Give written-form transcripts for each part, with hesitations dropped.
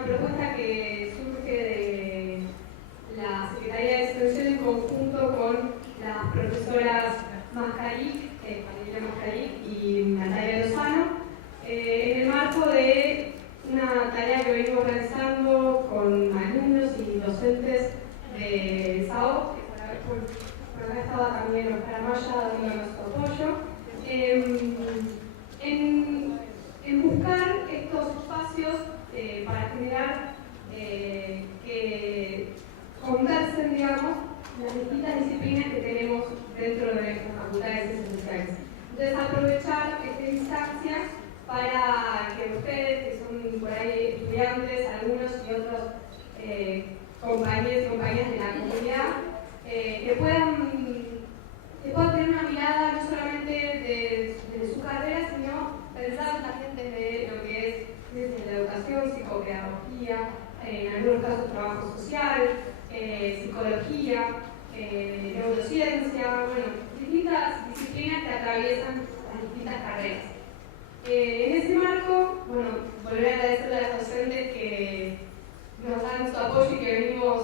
una propuesta que surge de la Secretaría de Extensión en conjunto con las profesoras Mascaric, Valeria Mascaric y Natalia Lozano, en el marco de una tarea que venimos realizando con alumnos y docentes de SAO, que por acá estaba también Oscar Amaya dándonos su apoyo, en buscar estos espacios para generar que conversen, digamos, las distintas disciplinas que tenemos dentro de nuestras facultades esenciales. Entonces, aprovechar esta instancia para que ustedes, que son por ahí estudiantes, algunos y otros compañeros y compañeras de la comunidad, que puedan tener una mirada no solamente de su carrera, sino pensar también desde lo que es desde la educación, psicopedagogía, en algunos casos trabajo social, psicología, neurociencia, bueno, distintas disciplinas que atraviesan las distintas carreras. En ese marco, bueno, volver a agradecerle a los docentes que nos dan su apoyo y que venimos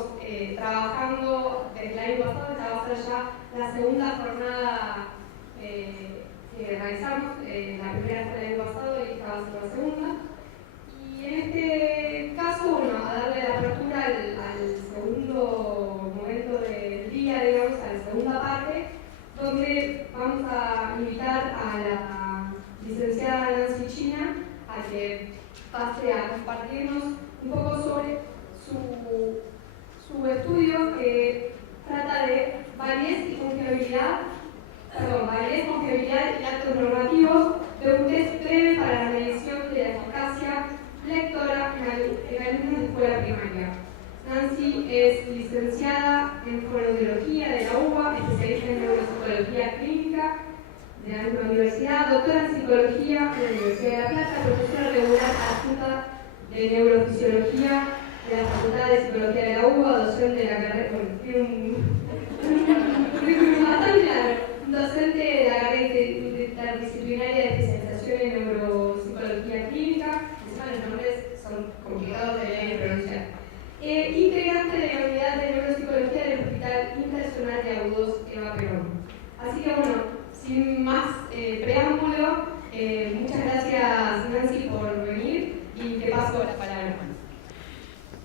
trabajando desde el año pasado. Esta va a ser ya la segunda jornada que realizamos. La primera fue el año pasado y esta va a ser la segunda. Y en este caso, bueno, a darle la apertura al segundo momento del día, digamos, a la segunda parte, donde vamos a invitar a la licenciada Nancy China a que pase a compartirnos un poco sobre su estudio que trata de validez y confiabilidad y actos normativos de un test breve para la medición de la eficacia lectora en alumnos de escuela primaria. Nancy es licenciada en fonoaudiología de la UBA, especialista en neuropsicología clínica de la misma universidad, doctora en psicología de la Universidad de La Plata, profesora regular adjunta de neurofisiología de la Facultad de Psicología de la UBA, docente de la carrera, tiene un currículum bastante largo, docente de la carrera interdisciplinaria de especialización en neuropsicología clínica, encima los nombres son complicados de leer y pronunciar. Integrante de la unidad de neuropsicología del Hospital Internacional de Agudos Eva Perón. Así que bueno, sin más preámbulo, muchas gracias Nancy por venir y te paso la palabra.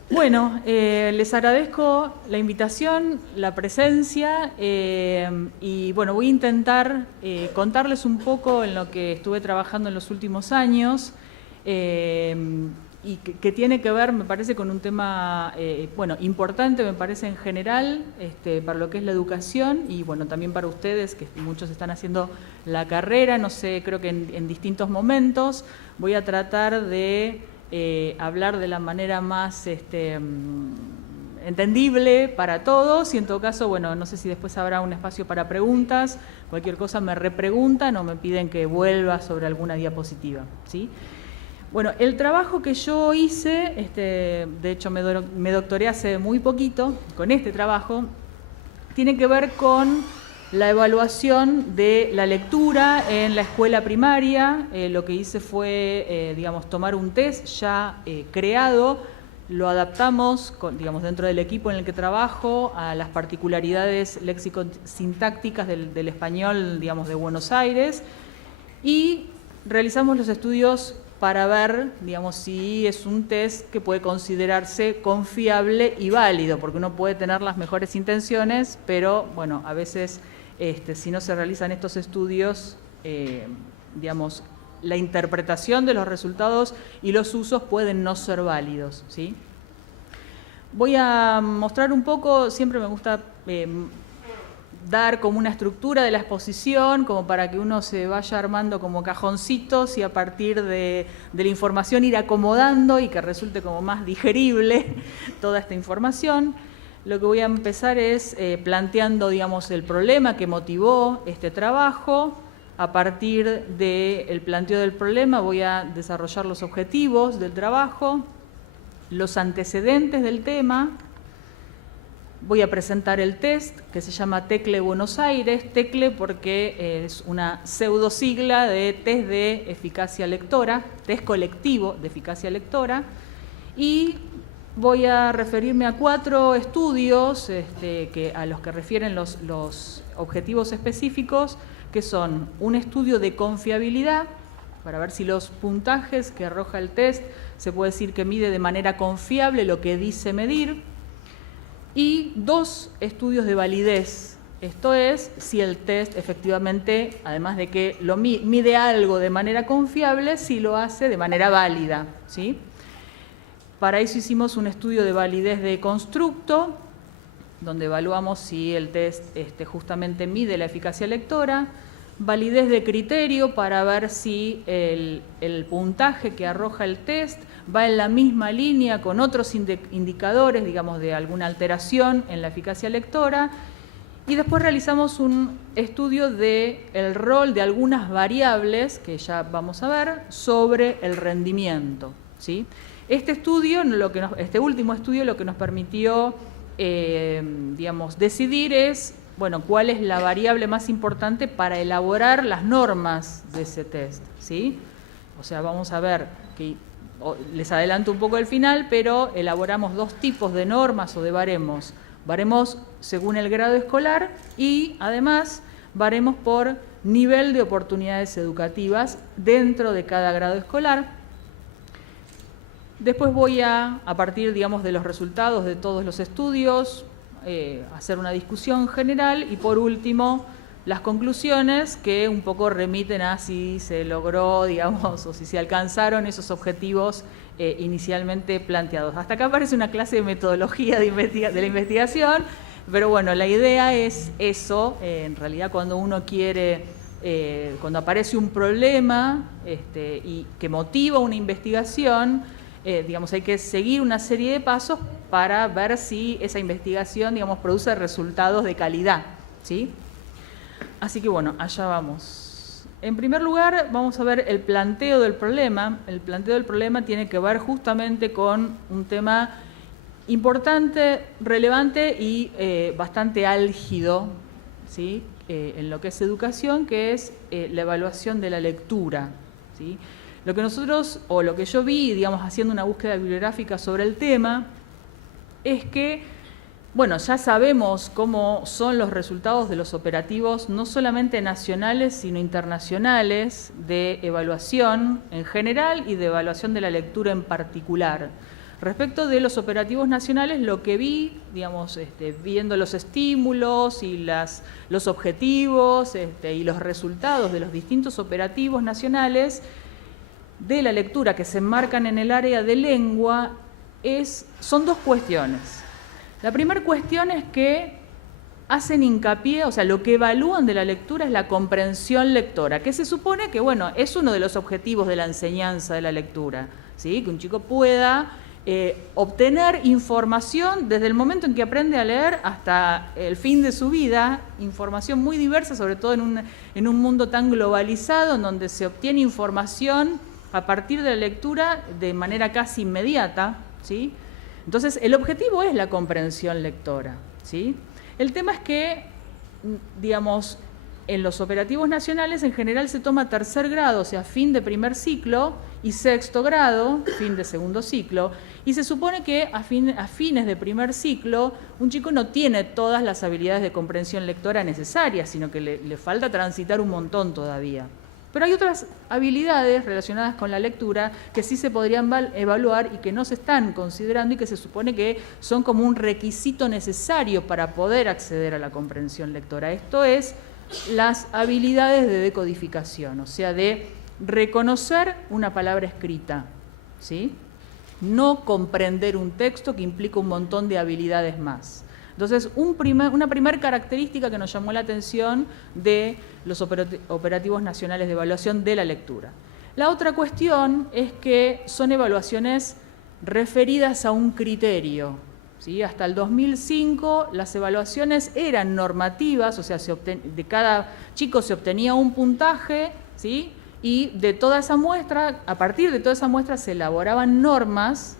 Bueno, les agradezco la invitación, la presencia y bueno, voy a intentar contarles un poco en lo que estuve trabajando en los últimos años y que tiene que ver, me parece, con un tema bueno, importante, me parece, en general, para lo que es la educación y bueno, también para ustedes, que muchos están haciendo la carrera, no sé, creo que en distintos momentos. Voy a tratar de hablar de la manera más entendible para todos y en todo caso, bueno, no sé si después habrá un espacio para preguntas, cualquier cosa me repreguntan o me piden que vuelva sobre alguna diapositiva, ¿sí? Bueno, el trabajo que yo hice, de hecho me doctoré hace muy poquito con este trabajo, tiene que ver con la evaluación de la lectura en la escuela primaria. Lo que hice fue, digamos, tomar un test ya creado, lo adaptamos, digamos, dentro del equipo en el que trabajo a las particularidades léxico-sintácticas del español, digamos, de Buenos Aires y realizamos los estudios para ver, digamos, si es un test que puede considerarse confiable y válido, porque uno puede tener las mejores intenciones, pero, bueno, a veces, si no se realizan estos estudios, digamos, la interpretación de los resultados y los usos pueden no ser válidos, ¿sí? Voy a mostrar un poco, siempre me gusta dar como una estructura de la exposición, como para que uno se vaya armando como cajoncitos y a partir de la información ir acomodando y que resulte como más digerible toda esta información. Lo que voy a empezar es planteando, digamos, el problema que motivó este trabajo. A partir del planteo del problema voy a desarrollar los objetivos del trabajo, los antecedentes del tema. Voy a presentar el test que se llama TECLE Buenos Aires, TECLE porque es una pseudosigla de test de eficacia lectora, test colectivo de eficacia lectora, y voy a referirme a 4 estudios a los que refieren los objetivos específicos, que son un estudio de confiabilidad, para ver si los puntajes que arroja el test se puede decir que mide de manera confiable lo que dice medir, y 2 estudios de validez. Esto es, si el test efectivamente, además de que lo mide algo de manera confiable, si lo hace de manera válida, ¿sí? Para eso hicimos un estudio de validez de constructo, donde evaluamos si el test justamente mide la eficacia lectora, validez de criterio para ver si el puntaje que arroja el test va en la misma línea con otros indicadores, digamos, de alguna alteración en la eficacia lectora, y después realizamos un estudio del rol de algunas variables, que ya vamos a ver, sobre el rendimiento, ¿sí? Este último estudio lo que nos permitió, digamos, decidir es, bueno, cuál es la variable más importante para elaborar las normas de ese test, ¿sí? O sea, vamos a ver, que les adelanto un poco el final, pero elaboramos 2 tipos de normas o de baremos. Baremos según el grado escolar y, además, baremos por nivel de oportunidades educativas dentro de cada grado escolar. Después voy a partir, digamos, de los resultados de todos los estudios, hacer una discusión general y, por último, las conclusiones que un poco remiten a si se logró, digamos, o si se alcanzaron esos objetivos inicialmente planteados. Hasta acá parece una clase de metodología de la investigación, pero bueno, la idea es eso. En realidad, cuando uno quiere, cuando aparece un problema y que motiva una investigación, digamos, hay que seguir una serie de pasos para ver si esa investigación, digamos, produce resultados de calidad, ¿sí? Así que bueno, allá vamos. En primer lugar, vamos a ver el planteo del problema. El planteo del problema tiene que ver justamente con un tema importante, relevante y bastante álgido, ¿sí? En lo que es educación, que es la evaluación de la lectura, ¿sí? Lo que nosotros, o lo que yo vi, digamos, haciendo una búsqueda bibliográfica sobre el tema, es que, bueno, ya sabemos cómo son los resultados de los operativos, no solamente nacionales, sino internacionales, de evaluación en general y de evaluación de la lectura en particular. Respecto de los operativos nacionales, lo que vi, digamos, viendo los estímulos y los objetivos y los resultados de los distintos operativos nacionales de la lectura que se enmarcan en el área de lengua, son 2 cuestiones. La primera cuestión es que hacen hincapié, o sea, lo que evalúan de la lectura es la comprensión lectora, que se supone que, bueno, es uno de los objetivos de la enseñanza de la lectura, ¿sí? Que un chico pueda obtener información desde el momento en que aprende a leer hasta el fin de su vida, información muy diversa, sobre todo en un mundo tan globalizado, en donde se obtiene información a partir de la lectura de manera casi inmediata, ¿sí? Entonces, el objetivo es la comprensión lectora, ¿sí? El tema es que, digamos, en los operativos nacionales en general se toma 3er grado, o sea, fin de primer ciclo, y 6º grado, fin de segundo ciclo, y se supone que a fines de primer ciclo un chico no tiene todas las habilidades de comprensión lectora necesarias, sino que le falta transitar un montón todavía. Pero hay otras habilidades relacionadas con la lectura que sí se podrían evaluar y que no se están considerando y que se supone que son como un requisito necesario para poder acceder a la comprensión lectora. Esto es las habilidades de decodificación, o sea, de reconocer una palabra escrita, ¿sí? No comprender un texto, que implica un montón de habilidades más. Entonces, una primera característica que nos llamó la atención de los operativos nacionales de evaluación de la lectura. La otra cuestión es que son evaluaciones referidas a un criterio, ¿sí? Hasta el 2005 las evaluaciones eran normativas, o sea, de cada chico se obtenía un puntaje, ¿sí? Y de toda esa muestra, a partir de toda esa muestra se elaboraban normas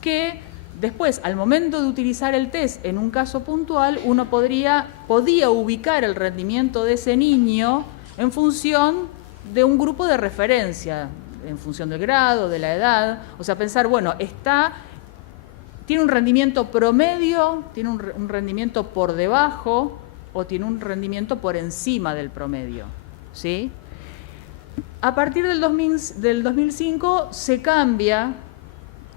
que después, al momento de utilizar el test en un caso puntual, uno podía ubicar el rendimiento de ese niño en función de un grupo de referencia, en función del grado, de la edad, o sea, pensar, bueno, está ¿Tiene un rendimiento promedio? ¿Tiene un rendimiento por debajo? ¿O tiene un rendimiento por encima del promedio? ¿Sí? A partir del 2005 se cambia,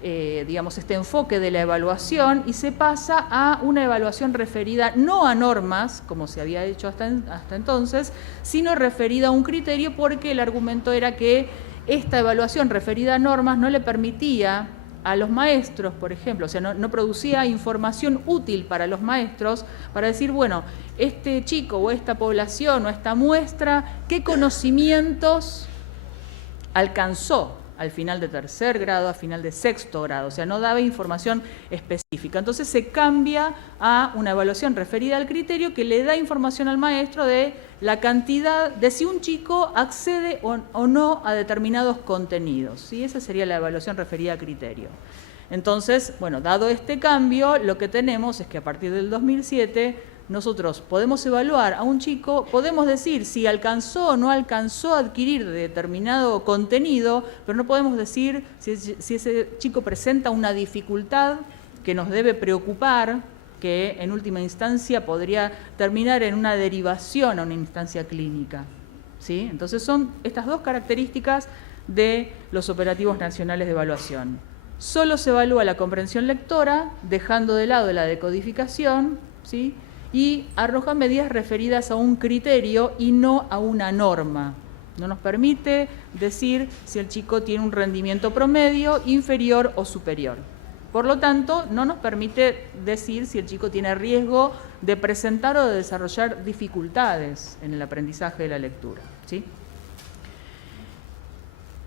digamos, este enfoque de la evaluación y se pasa a una evaluación referida no a normas, como se había hecho hasta entonces, sino referida a un criterio, porque el argumento era que esta evaluación referida a normas no le permitía a los maestros, por ejemplo, o sea, no producía información útil para los maestros para decir, bueno, este chico o esta población o esta muestra, ¿qué conocimientos alcanzó al final de tercer grado, al final de sexto grado? O sea, no daba información específica. Entonces se cambia a una evaluación referida al criterio que le da información al maestro de la cantidad, de si un chico accede o no a determinados contenidos, ¿sí? Esa sería la evaluación referida al criterio. Entonces, bueno, dado este cambio, lo que tenemos es que a partir del 2007 nosotros podemos evaluar a un chico, podemos decir si alcanzó o no alcanzó a adquirir determinado contenido, pero no podemos decir si ese chico presenta una dificultad que nos debe preocupar, que en última instancia podría terminar en una derivación a una instancia clínica, ¿sí? Entonces son estas dos características de los operativos nacionales de evaluación. Solo se evalúa la comprensión lectora, dejando de lado la decodificación, ¿sí? Y arroja medidas referidas a un criterio y no a una norma. No nos permite decir si el chico tiene un rendimiento promedio, inferior o superior. Por lo tanto, no nos permite decir si el chico tiene riesgo de presentar o de desarrollar dificultades en el aprendizaje de la lectura, ¿sí?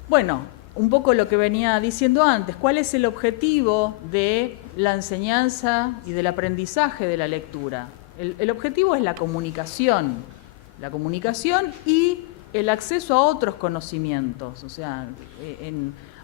Bueno, un poco lo que venía diciendo antes, ¿cuál es el objetivo de la enseñanza y del aprendizaje de la lectura? El objetivo es la comunicación y el acceso a otros conocimientos. O sea,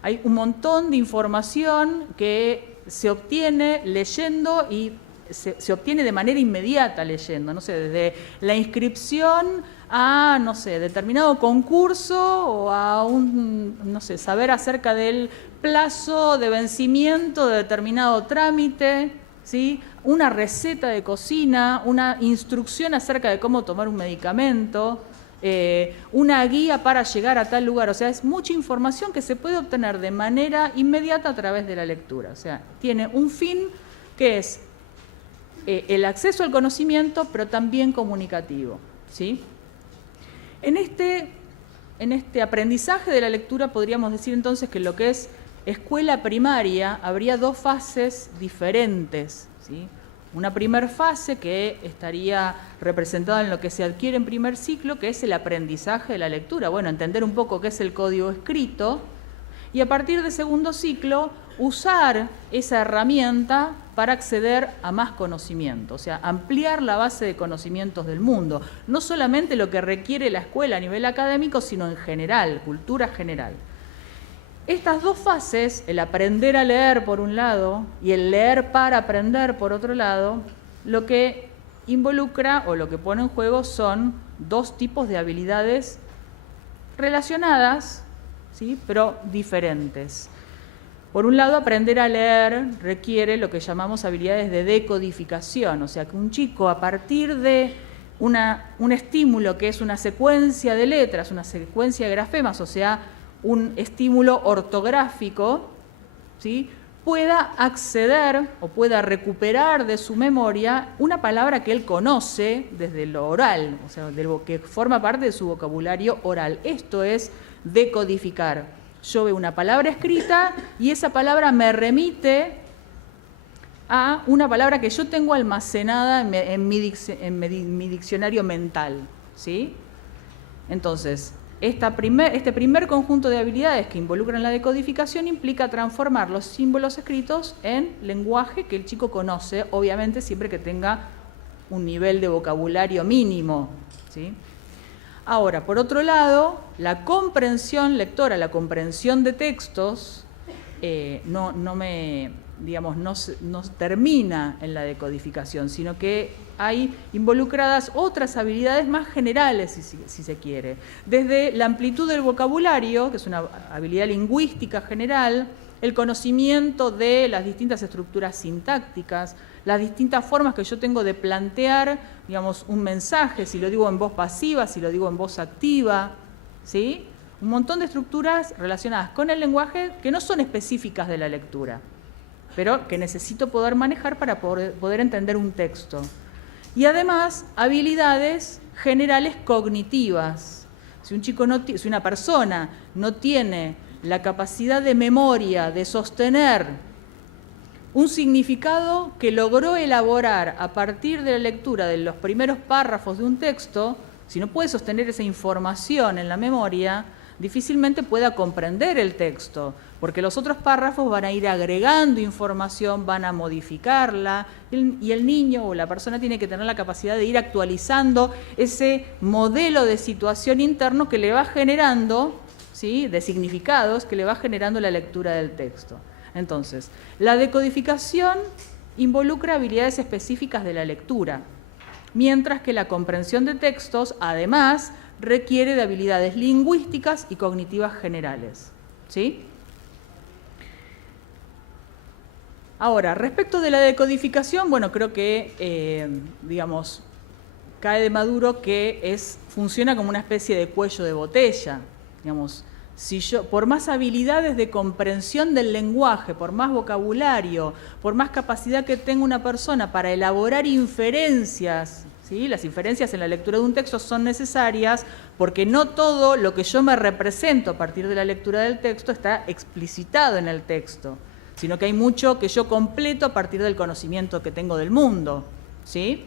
hay un montón de información que se obtiene leyendo y se obtiene de manera inmediata leyendo, no sé, desde la inscripción a, no sé, determinado concurso o a no sé, saber acerca del plazo de vencimiento de determinado trámite, ¿sí? Una receta de cocina, una instrucción acerca de cómo tomar un medicamento, una guía para llegar a tal lugar. O sea, es mucha información que se puede obtener de manera inmediata a través de la lectura. O sea, tiene un fin que es el acceso al conocimiento, pero también comunicativo, ¿sí? En este aprendizaje de la lectura podríamos decir entonces que lo que es escuela primaria habría dos fases diferentes, ¿sí? Una primera fase que estaría representada en lo que se adquiere en primer ciclo, que es el aprendizaje de la lectura. Bueno, entender un poco qué es el código escrito y a partir de segundo ciclo usar esa herramienta para acceder a más conocimiento, o sea, ampliar la base de conocimientos del mundo. No solamente lo que requiere la escuela a nivel académico, sino en general, cultura general. Estas dos fases, el aprender a leer por un lado y el leer para aprender por otro lado, lo que involucra o lo que pone en juego son dos tipos de habilidades relacionadas, ¿sí? Pero diferentes. Por un lado, aprender a leer requiere lo que llamamos habilidades de decodificación, o sea que un chico a partir de un estímulo que es una secuencia de letras, una secuencia de grafemas, o sea, un estímulo ortográfico, ¿sí? Pueda acceder o pueda recuperar de su memoria una palabra que él conoce desde lo oral, o sea, de lo que forma parte de su vocabulario oral. Esto es decodificar. Yo veo una palabra escrita y esa palabra me remite a una palabra que yo tengo almacenada en mi diccionario mental, ¿sí? Entonces, este primer conjunto de habilidades que involucran la decodificación implica transformar los símbolos escritos en lenguaje que el chico conoce, obviamente siempre que tenga un nivel de vocabulario mínimo, ¿sí? Ahora, por otro lado, la comprensión lectora, la comprensión de textos, no termina en la decodificación, sino que hay involucradas otras habilidades más generales, si se quiere. Desde la amplitud del vocabulario, que es una habilidad lingüística general, el conocimiento de las distintas estructuras sintácticas, las distintas formas que yo tengo de plantear, digamos, un mensaje, si lo digo en voz pasiva, si lo digo en voz activa, ¿sí? Un montón de estructuras relacionadas con el lenguaje que no son específicas de la lectura, pero que necesito poder manejar para poder entender un texto. Y además, habilidades generales cognitivas. Si una persona no tiene la capacidad de memoria, de sostener un significado que logró elaborar a partir de la lectura de los primeros párrafos de un texto, si no puede sostener esa información en la memoria, difícilmente pueda comprender el texto, porque los otros párrafos van a ir agregando información, van a modificarla, y el niño o la persona tiene que tener la capacidad de ir actualizando ese modelo de situación interno que le va generando, ¿sí?, de significados que le va generando la lectura del texto. Entonces, la decodificación involucra habilidades específicas de la lectura, mientras que la comprensión de textos, además, requiere de habilidades lingüísticas y cognitivas generales, ¿sí? Ahora, respecto de la decodificación, bueno, creo que, digamos, cae de maduro que funciona como una especie de cuello de botella, digamos. Si yo, por más habilidades de comprensión del lenguaje, por más vocabulario, por más capacidad que tenga una persona para elaborar inferencias, ¿sí? Las inferencias en la lectura de un texto son necesarias porque no todo lo que yo me represento a partir de la lectura del texto está explicitado en el texto, sino que hay mucho que yo completo a partir del conocimiento que tengo del mundo, ¿sí?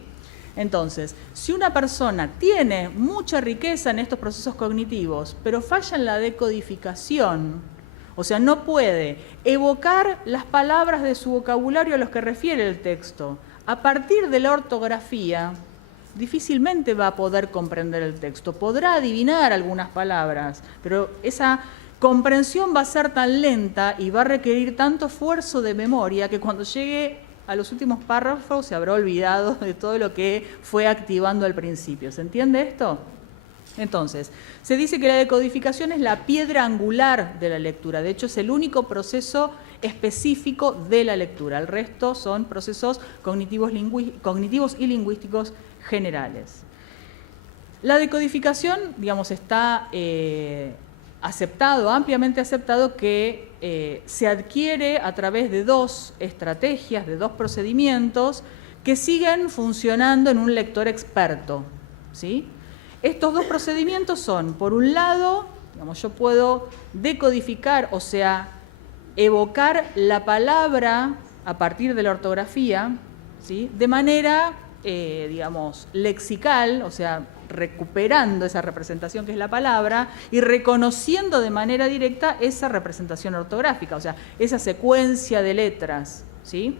Entonces, si una persona tiene mucha riqueza en estos procesos cognitivos, pero falla en la decodificación, o sea, no puede evocar las palabras de su vocabulario a los que refiere el texto, a partir de la ortografía, difícilmente va a poder comprender el texto. Podrá adivinar algunas palabras, pero esa comprensión va a ser tan lenta y va a requerir tanto esfuerzo de memoria que cuando llegue a los últimos párrafos se habrá olvidado de todo lo que fue activando al principio. ¿Se entiende esto? Entonces, se dice que la decodificación es la piedra angular de la lectura. De hecho, es el único proceso específico de la lectura. El resto son procesos cognitivos y lingüísticos generales. La decodificación, digamos, está ampliamente aceptado que se adquiere a través de dos estrategias, de dos procedimientos que siguen funcionando en un lector experto, ¿sí? Estos dos procedimientos son, por un lado, digamos, yo puedo decodificar, o sea, evocar la palabra a partir de la ortografía, ¿sí?, de manera, digamos, lexical, o sea, recuperando esa representación que es la palabra y reconociendo de manera directa esa representación ortográfica, o sea, esa secuencia de letras, ¿sí?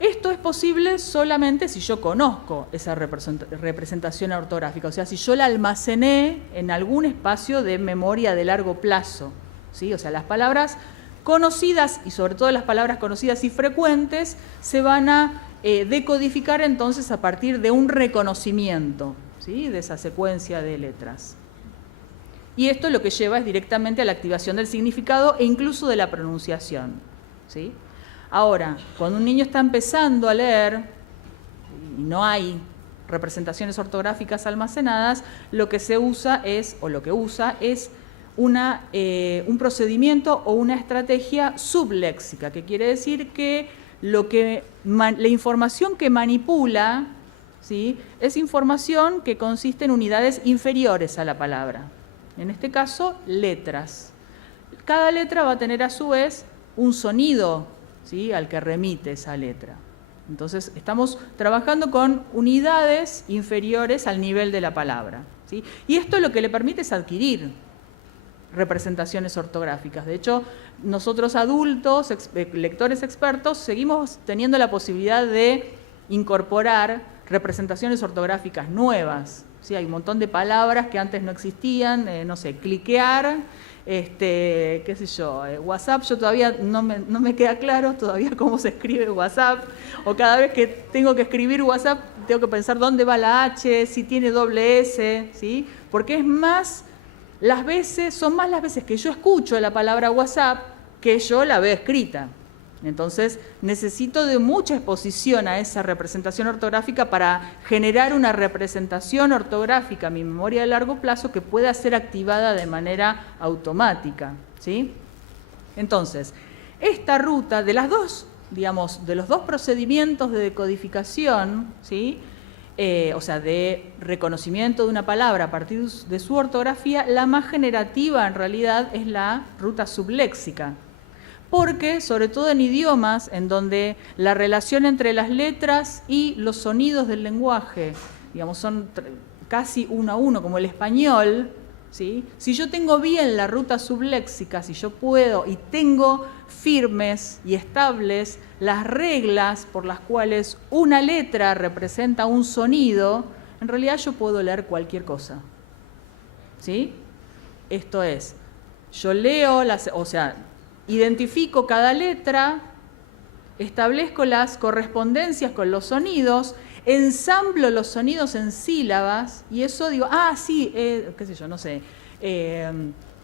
Esto es posible solamente si yo conozco esa representación ortográfica, o sea, si yo la almacené en algún espacio de memoria de largo plazo, ¿sí? O sea, las palabras conocidas y sobre todo las palabras conocidas y frecuentes se van a decodificar entonces a partir de un reconocimiento, ¿sí?, de esa secuencia de letras. Y esto lo que lleva es directamente a la activación del significado e incluso de la pronunciación, ¿sí? Ahora, cuando un niño está empezando a leer y no hay representaciones ortográficas almacenadas, lo que se usa es, o lo que usa es un procedimiento o una estrategia subléxica, que quiere decir que la información que manipula, ¿sí?, es información que consiste en unidades inferiores a la palabra. En este caso, letras. Cada letra va a tener a su vez un sonido, ¿sí?, al que remite esa letra. Entonces, estamos trabajando con unidades inferiores al nivel de la palabra, ¿sí? Y esto lo que le permite es adquirir representaciones ortográficas. De hecho, nosotros adultos, lectores expertos, seguimos teniendo la posibilidad de incorporar representaciones ortográficas nuevas, ¿sí? Hay un montón de palabras que antes no existían, no sé, cliquear, qué sé yo, WhatsApp, yo todavía no me queda claro todavía cómo se escribe WhatsApp, o cada vez que tengo que escribir WhatsApp tengo que pensar dónde va la H, si tiene doble S, ¿sí? Porque son más las veces que yo escucho la palabra WhatsApp que yo la veo escrita. Entonces, necesito de mucha exposición a esa representación ortográfica para generar una representación ortográfica, mi memoria de largo plazo, que pueda ser activada de manera automática, ¿sí? Entonces, esta ruta de las dos, digamos, de los dos procedimientos de decodificación, ¿sí? O sea, de reconocimiento de una palabra a partir de su ortografía, la más generativa en realidad es la ruta subléxica. Porque, sobre todo en idiomas en donde la relación entre las letras y los sonidos del lenguaje, digamos, son casi uno a uno, como el español, ¿sí? Si yo tengo bien la ruta subléxica, si yo puedo y tengo firmes y estables las reglas por las cuales una letra representa un sonido, en realidad yo puedo leer cualquier cosa, ¿sí? Esto es, yo leo, identifico cada letra, establezco las correspondencias con los sonidos, ensamblo los sonidos en sílabas y eso digo, sí, qué sé yo, no sé,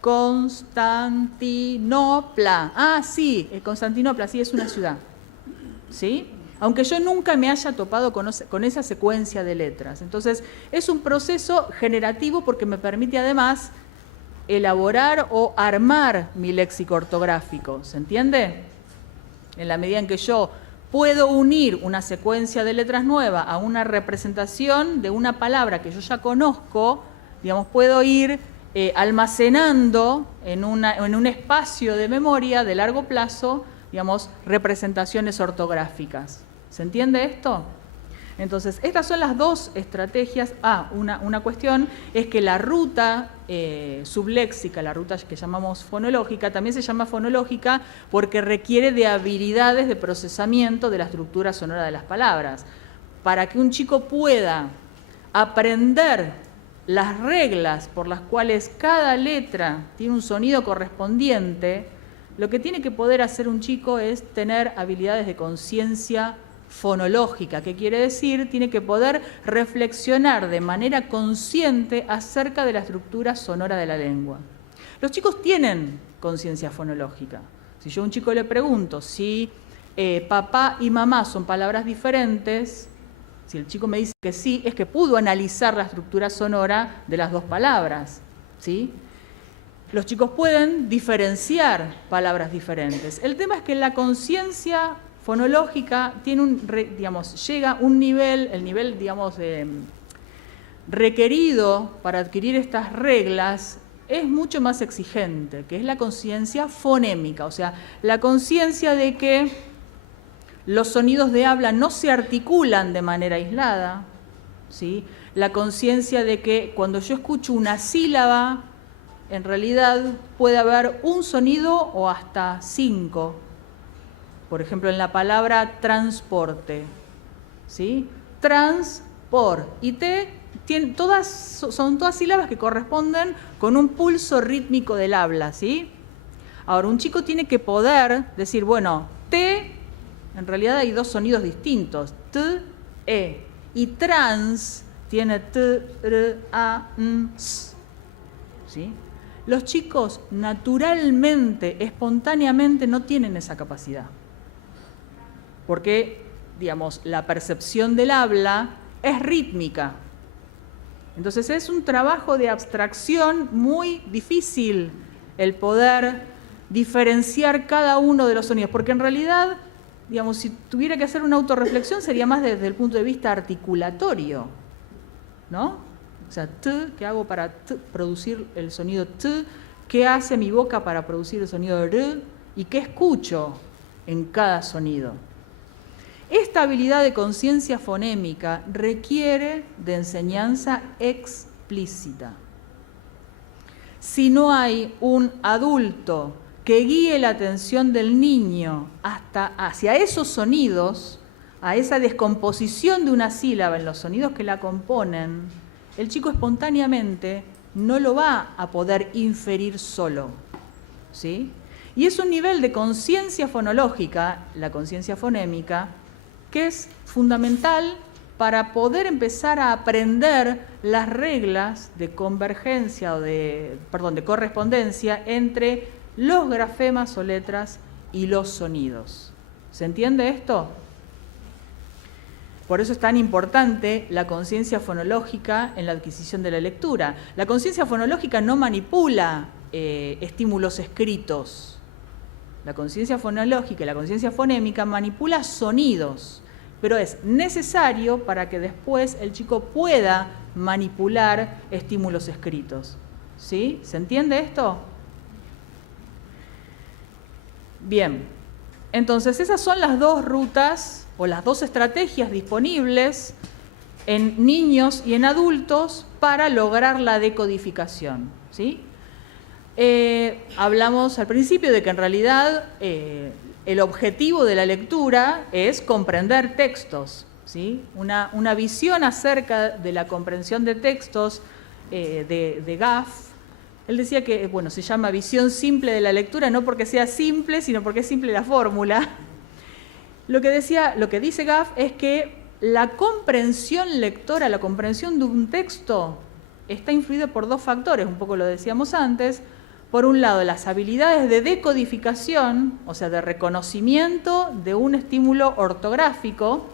Constantinopla, sí, Constantinopla, sí, es una ciudad, ¿sí? Aunque yo nunca me haya topado con esa secuencia de letras. Entonces, es un proceso generativo porque me permite además elaborar o armar mi léxico ortográfico, ¿se entiende? En la medida en que yo puedo unir una secuencia de letras nueva a una representación de una palabra que yo ya conozco, digamos, puedo ir almacenando en un espacio de memoria de largo plazo, digamos, representaciones ortográficas. ¿Se entiende esto? Entonces, estas son las dos estrategias. Una cuestión es que la ruta subléxica, la ruta que llamamos fonológica, también se llama fonológica porque requiere de habilidades de procesamiento de la estructura sonora de las palabras. Para que un chico pueda aprender las reglas por las cuales cada letra tiene un sonido correspondiente, lo que tiene que poder hacer un chico es tener habilidades de conciencia fonológica. ¿Qué quiere decir? Tiene que poder reflexionar de manera consciente acerca de la estructura sonora de la lengua. Los chicos tienen conciencia fonológica. Si yo a un chico le pregunto si papá y mamá son palabras diferentes, si el chico me dice que sí, es que pudo analizar la estructura sonora de las dos palabras, ¿sí? Los chicos pueden diferenciar palabras diferentes. El tema es que la conciencia fonológica tiene llega a un nivel, el nivel, digamos, requerido para adquirir estas reglas es mucho más exigente, que es la conciencia fonémica, o sea, la conciencia de que los sonidos de habla no se articulan de manera aislada, ¿sí? La conciencia de que cuando yo escucho una sílaba, en realidad puede haber un sonido o hasta 5. Por ejemplo, en la palabra transporte, ¿sí? Transport y son todas sílabas que corresponden con un pulso rítmico del habla, ¿sí? Ahora, un chico tiene que poder decir, bueno, T, en realidad hay dos sonidos distintos, T, E, y trans tiene T, R, A, N, S, ¿sí? Los chicos naturalmente, espontáneamente, no tienen esa capacidad. Porque, digamos, la percepción del habla es rítmica. Entonces es un trabajo de abstracción muy difícil el poder diferenciar cada uno de los sonidos, porque en realidad, digamos, si tuviera que hacer una autorreflexión sería más desde el punto de vista articulatorio, ¿no? O sea, T, ¿qué hago para producir el sonido T? ¿Qué hace mi boca para producir el sonido R? ¿Y qué escucho en cada sonido? Esta habilidad de conciencia fonémica requiere de enseñanza explícita. Si no hay un adulto que guíe la atención del niño hacia esos sonidos, a esa descomposición de una sílaba en los sonidos que la componen, el chico espontáneamente no lo va a poder inferir solo, ¿sí? Y es un nivel de conciencia fonológica, la conciencia fonémica, que es fundamental para poder empezar a aprender las reglas de convergencia o de correspondencia entre los grafemas o letras y los sonidos. ¿Se entiende esto? Por eso es tan importante la conciencia fonológica en la adquisición de la lectura. La conciencia fonológica no manipula estímulos escritos. La conciencia fonológica y la conciencia fonémica manipula sonidos, pero es necesario para que después el chico pueda manipular estímulos escritos. ¿Sí? ¿Se entiende esto? Bien, entonces esas son las dos rutas o las dos estrategias disponibles en niños y en adultos para lograr la decodificación. ¿Sí? Hablamos al principio de que en realidad el objetivo de la lectura es comprender textos. ¿Sí? Una visión acerca de la comprensión de textos de Gaff. Él decía que, bueno, se llama visión simple de la lectura, no porque sea simple, sino porque es simple la fórmula. Lo que dice Gaff es que la comprensión lectora, la comprensión de un texto, está influida por dos factores, un poco lo decíamos antes. Por un lado, las habilidades de decodificación, o sea, de reconocimiento de un estímulo ortográfico,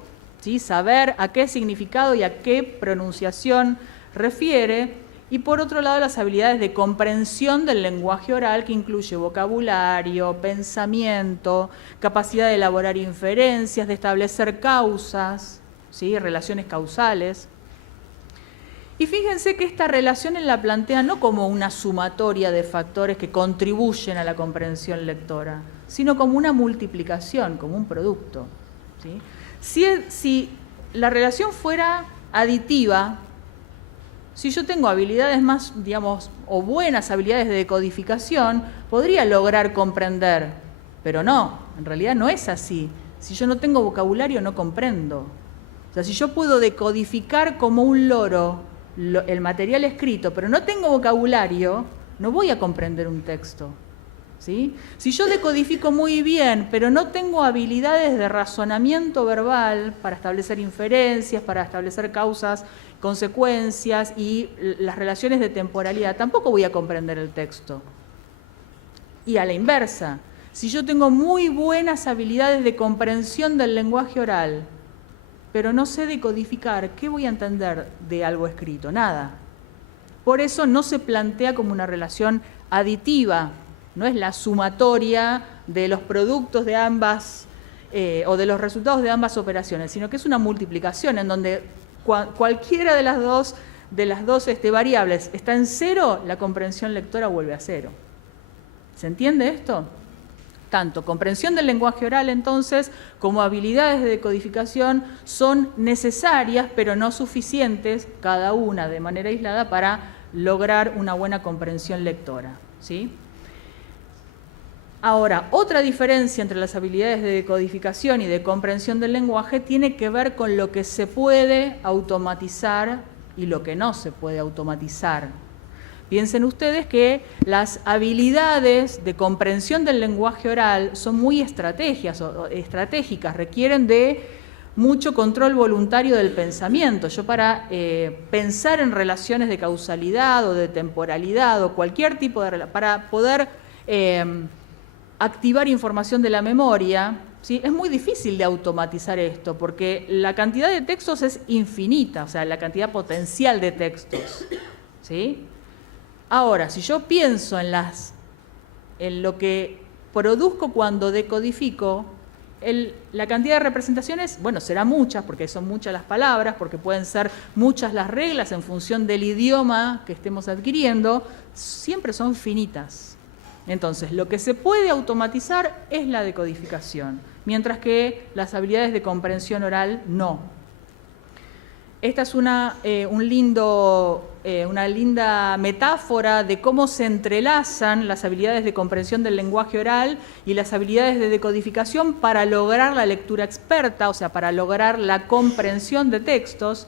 ¿sí? Saber a qué significado y a qué pronunciación refiere. Y por otro lado, las habilidades de comprensión del lenguaje oral, que incluye vocabulario, pensamiento, capacidad de elaborar inferencias, de establecer causas, ¿sí? Relaciones causales. Y fíjense que esta relación él la plantea no como una sumatoria de factores que contribuyen a la comprensión lectora, sino como una multiplicación, como un producto. ¿Sí? Si la relación fuera aditiva, si yo tengo habilidades más, digamos, o buenas habilidades de decodificación, podría lograr comprender, pero no, en realidad no es así. Si yo no tengo vocabulario, no comprendo. O sea, si yo puedo decodificar como un loro el material escrito, pero no tengo vocabulario, no voy a comprender un texto. ¿Sí? Si yo decodifico muy bien, pero no tengo habilidades de razonamiento verbal para establecer inferencias, para establecer causas, consecuencias y las relaciones de temporalidad, tampoco voy a comprender el texto. Y a la inversa, si yo tengo muy buenas habilidades de comprensión del lenguaje oral, pero no sé decodificar, ¿qué voy a entender de algo escrito? Nada. Por eso no se plantea como una relación aditiva, no es la sumatoria de los productos de ambas o de los resultados de ambas operaciones, sino que es una multiplicación en donde cualquiera de las dos variables está en cero, la comprensión lectora vuelve a cero. ¿Se entiende esto? Tanto comprensión del lenguaje oral, entonces, como habilidades de decodificación son necesarias, pero no suficientes, cada una de manera aislada, para lograr una buena comprensión lectora. ¿Sí? Ahora, otra diferencia entre las habilidades de decodificación y de comprensión del lenguaje tiene que ver con lo que se puede automatizar y lo que no se puede automatizar. Piensen ustedes que las habilidades de comprensión del lenguaje oral son muy estratégicas, requieren de mucho control voluntario del pensamiento. Yo para pensar en relaciones de causalidad o de temporalidad o cualquier tipo de para poder activar información de la memoria, ¿sí? Es muy difícil de automatizar esto porque la cantidad de textos es infinita, o sea, la cantidad potencial de textos. ¿Sí? Ahora, si yo pienso en lo que produzco cuando decodifico, la cantidad de representaciones, bueno, será muchas, porque son muchas las palabras, porque pueden ser muchas las reglas en función del idioma que estemos adquiriendo, siempre son finitas. Entonces, lo que se puede automatizar es la decodificación, mientras que las habilidades de comprensión oral no. Esta es una linda metáfora de cómo se entrelazan las habilidades de comprensión del lenguaje oral y las habilidades de decodificación para lograr la lectura experta, o sea, para lograr la comprensión de textos.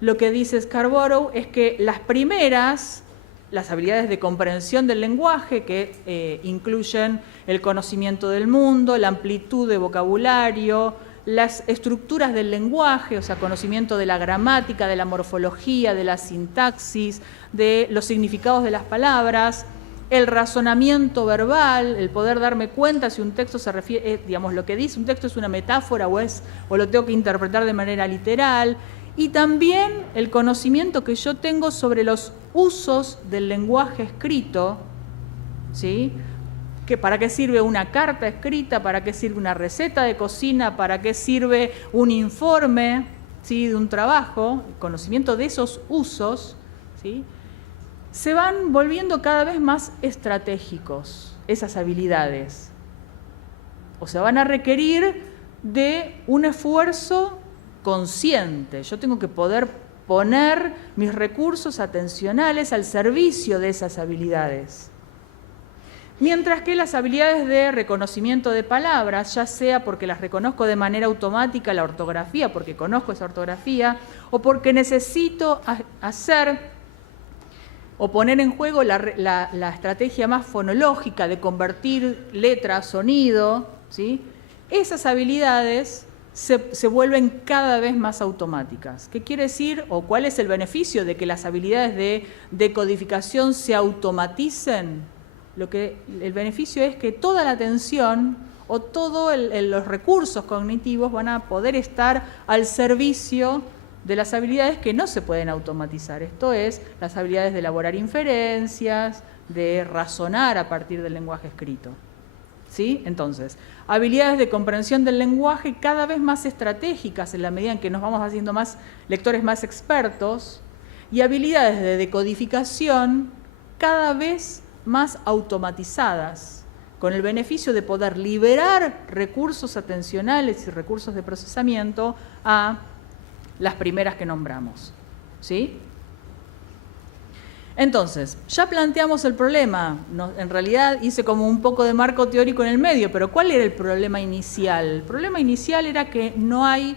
Lo que dice Scarborough es que las primeras, las habilidades de comprensión del lenguaje, que incluyen el conocimiento del mundo, la amplitud de vocabulario, las estructuras del lenguaje, o sea, conocimiento de la gramática, de la morfología, de la sintaxis, de los significados de las palabras, el razonamiento verbal, el poder darme cuenta si un texto se refiere, digamos, lo que dice un texto es una metáfora o lo tengo que interpretar de manera literal, y también el conocimiento que yo tengo sobre los usos del lenguaje escrito, ¿sí? ¿Para qué sirve una carta escrita? ¿Para qué sirve una receta de cocina? ¿Para qué sirve un informe, ¿sí?, de un trabajo? El conocimiento de esos usos, ¿sí?, se van volviendo cada vez más estratégicos, esas habilidades. O sea, van a requerir de un esfuerzo consciente. Yo tengo que poder poner mis recursos atencionales al servicio de esas habilidades. Mientras que las habilidades de reconocimiento de palabras, ya sea porque las reconozco de manera automática, la ortografía, porque conozco esa ortografía, o porque necesito hacer o poner en juego la estrategia más fonológica de convertir letra a sonido, ¿sí?, esas habilidades se vuelven cada vez más automáticas. ¿Qué quiere decir o cuál es el beneficio de que las habilidades de decodificación se automaticen? El beneficio es que toda la atención o todos los recursos cognitivos van a poder estar al servicio de las habilidades que no se pueden automatizar. Esto es, las habilidades de elaborar inferencias, de razonar a partir del lenguaje escrito. ¿Sí? Entonces, habilidades de comprensión del lenguaje cada vez más estratégicas en la medida en que nos vamos haciendo más lectores más expertos, y habilidades de decodificación cada vez más automatizadas, con el beneficio de poder liberar recursos atencionales y recursos de procesamiento a las primeras que nombramos. ¿Sí? Entonces, ya planteamos el problema. En realidad hice como un poco de marco teórico en el medio, pero ¿cuál era el problema inicial? El problema inicial era que no hay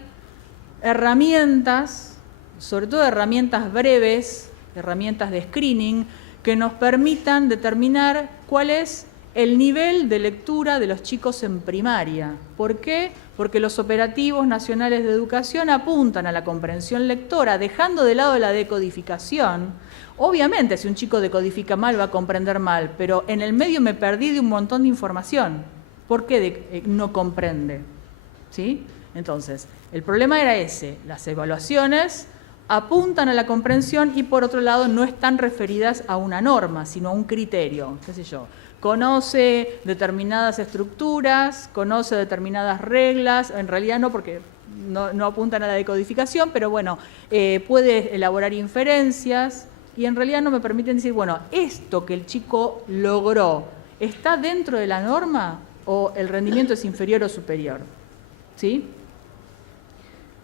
herramientas, sobre todo herramientas breves, herramientas de screening, que nos permitan determinar cuál es el nivel de lectura de los chicos en primaria. ¿Por qué? Porque los operativos nacionales de educación apuntan a la comprensión lectora, dejando de lado la decodificación. Obviamente, si un chico decodifica mal, va a comprender mal, pero en el medio me perdí de un montón de información. ¿Por qué no comprende? ¿Sí? Entonces, el problema era ese. Las evaluaciones apuntan a la comprensión y, por otro lado, no están referidas a una norma, sino a un criterio, qué sé yo. Conoce determinadas estructuras, conoce determinadas reglas, en realidad no, porque no apuntan a la decodificación, pero bueno, puede elaborar inferencias y en realidad no me permiten decir, bueno, esto que el chico logró, ¿está dentro de la norma o el rendimiento es inferior o superior? ¿Sí?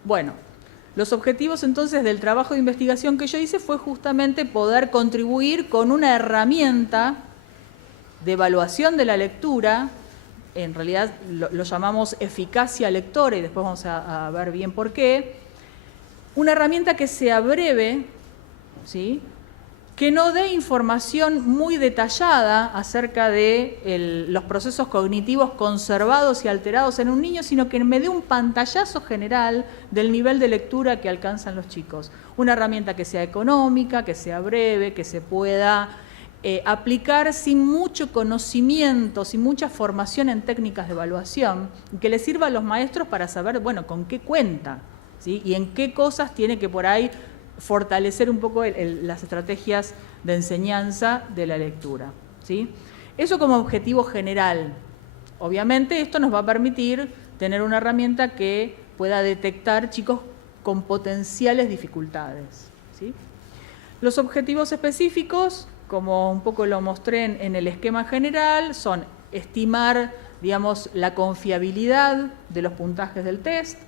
Bueno, los objetivos entonces del trabajo de investigación que yo hice fue justamente poder contribuir con una herramienta de evaluación de la lectura, en realidad lo llamamos eficacia lectora y después vamos a ver bien por qué, una herramienta que sea breve, ¿sí?, que no dé información muy detallada acerca de los procesos cognitivos conservados y alterados en un niño, sino que me dé un pantallazo general del nivel de lectura que alcanzan los chicos. Una herramienta que sea económica, que sea breve, que se pueda aplicar sin mucho conocimiento, sin mucha formación en técnicas de evaluación, y que le sirva a los maestros para saber, bueno, con qué cuenta, ¿sí?, y en qué cosas tiene que por ahí fortalecer un poco las estrategias de enseñanza de la lectura, ¿sí? Eso como objetivo general. Obviamente esto nos va a permitir tener una herramienta que pueda detectar chicos con potenciales dificultades, ¿sí? Los objetivos específicos, como un poco lo mostré en el esquema general, son estimar, digamos, la confiabilidad de los puntajes del test,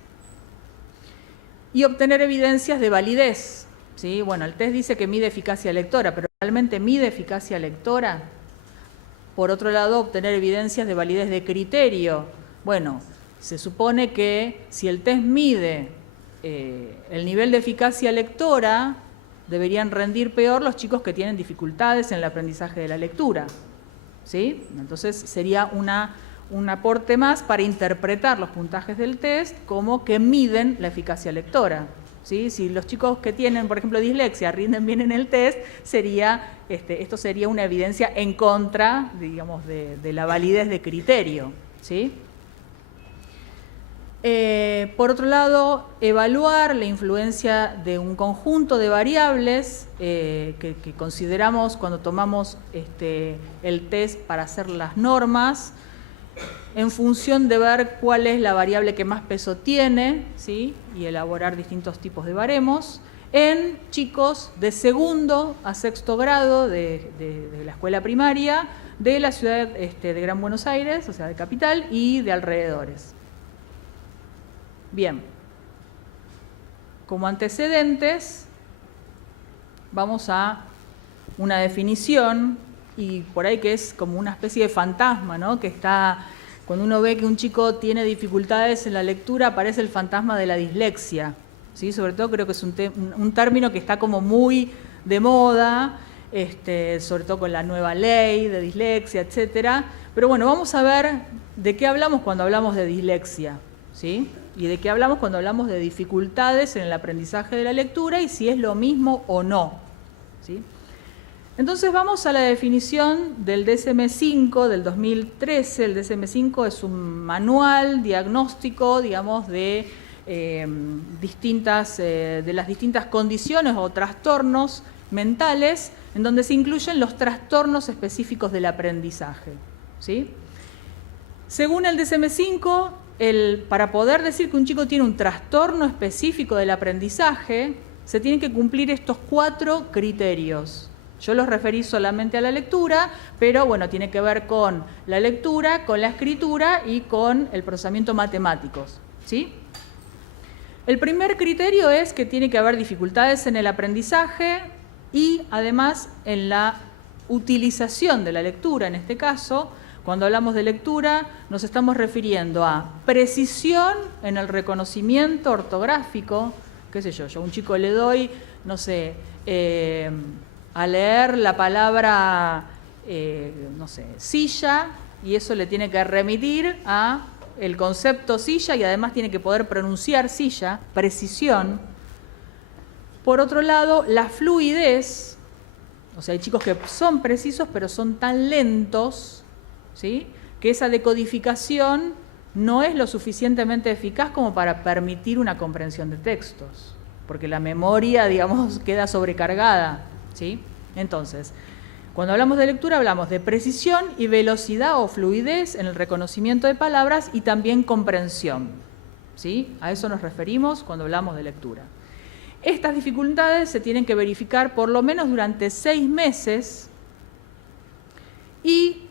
y obtener evidencias de validez, ¿sí? Bueno, el test dice que mide eficacia lectora, pero ¿realmente mide eficacia lectora? Por otro lado, obtener evidencias de validez de criterio. Bueno, se supone que si el test mide el nivel de eficacia lectora, deberían rendir peor los chicos que tienen dificultades en el aprendizaje de la lectura, ¿sí? Entonces sería un aporte más para interpretar los puntajes del test como que miden la eficacia lectora, ¿sí? Si los chicos que tienen, por ejemplo, dislexia rinden bien en el test, esto sería una evidencia en contra, digamos, de la validez de criterio, ¿sí? Por otro lado, evaluar la influencia de un conjunto de variables que consideramos cuando tomamos el test para hacer las normas, en función de ver cuál es la variable que más peso tiene, ¿sí? Y elaborar distintos tipos de baremos en chicos de segundo a sexto grado de la escuela primaria de la ciudad de Gran Buenos Aires, o sea, de capital, y de alrededores. Bien, como antecedentes vamos a una definición, y por ahí que es como una especie de fantasma, ¿no? Que está, cuando uno ve que un chico tiene dificultades en la lectura, aparece el fantasma de la dislexia, ¿sí? Sobre todo creo que es un término que está como muy de moda, sobre todo con la nueva ley de dislexia, etcétera. Pero bueno, vamos a ver de qué hablamos cuando hablamos de dislexia, ¿sí? Y de qué hablamos cuando hablamos de dificultades en el aprendizaje de la lectura y si es lo mismo o no, ¿sí? Entonces vamos a la definición del DSM-5 del 2013. El DSM-5 es un manual diagnóstico, digamos, de las distintas condiciones o trastornos mentales, en donde se incluyen los trastornos específicos del aprendizaje, ¿sí? Según el DSM-5, para poder decir que un chico tiene un trastorno específico del aprendizaje, se tienen que cumplir estos 4 criterios. Yo los referí solamente a la lectura, pero bueno, tiene que ver con la lectura, con la escritura y con el procesamiento matemáticos, ¿sí? El primer criterio es que tiene que haber dificultades en el aprendizaje y además en la utilización de la lectura. En este caso, cuando hablamos de lectura, nos estamos refiriendo a precisión en el reconocimiento ortográfico. Qué sé yo, a un chico le doy, no sé, a leer la palabra, no sé, silla, y eso le tiene que remitir a el concepto silla y además tiene que poder pronunciar silla, precisión. Por otro lado, la fluidez, o sea, hay chicos que son precisos pero son tan lentos, ¿sí?, que esa decodificación no es lo suficientemente eficaz como para permitir una comprensión de textos, porque la memoria, digamos, queda sobrecargada, ¿sí? Entonces, cuando hablamos de lectura hablamos de precisión y velocidad o fluidez en el reconocimiento de palabras y también comprensión, ¿sí? A eso nos referimos cuando hablamos de lectura. Estas dificultades se tienen que verificar por lo menos durante 6 meses y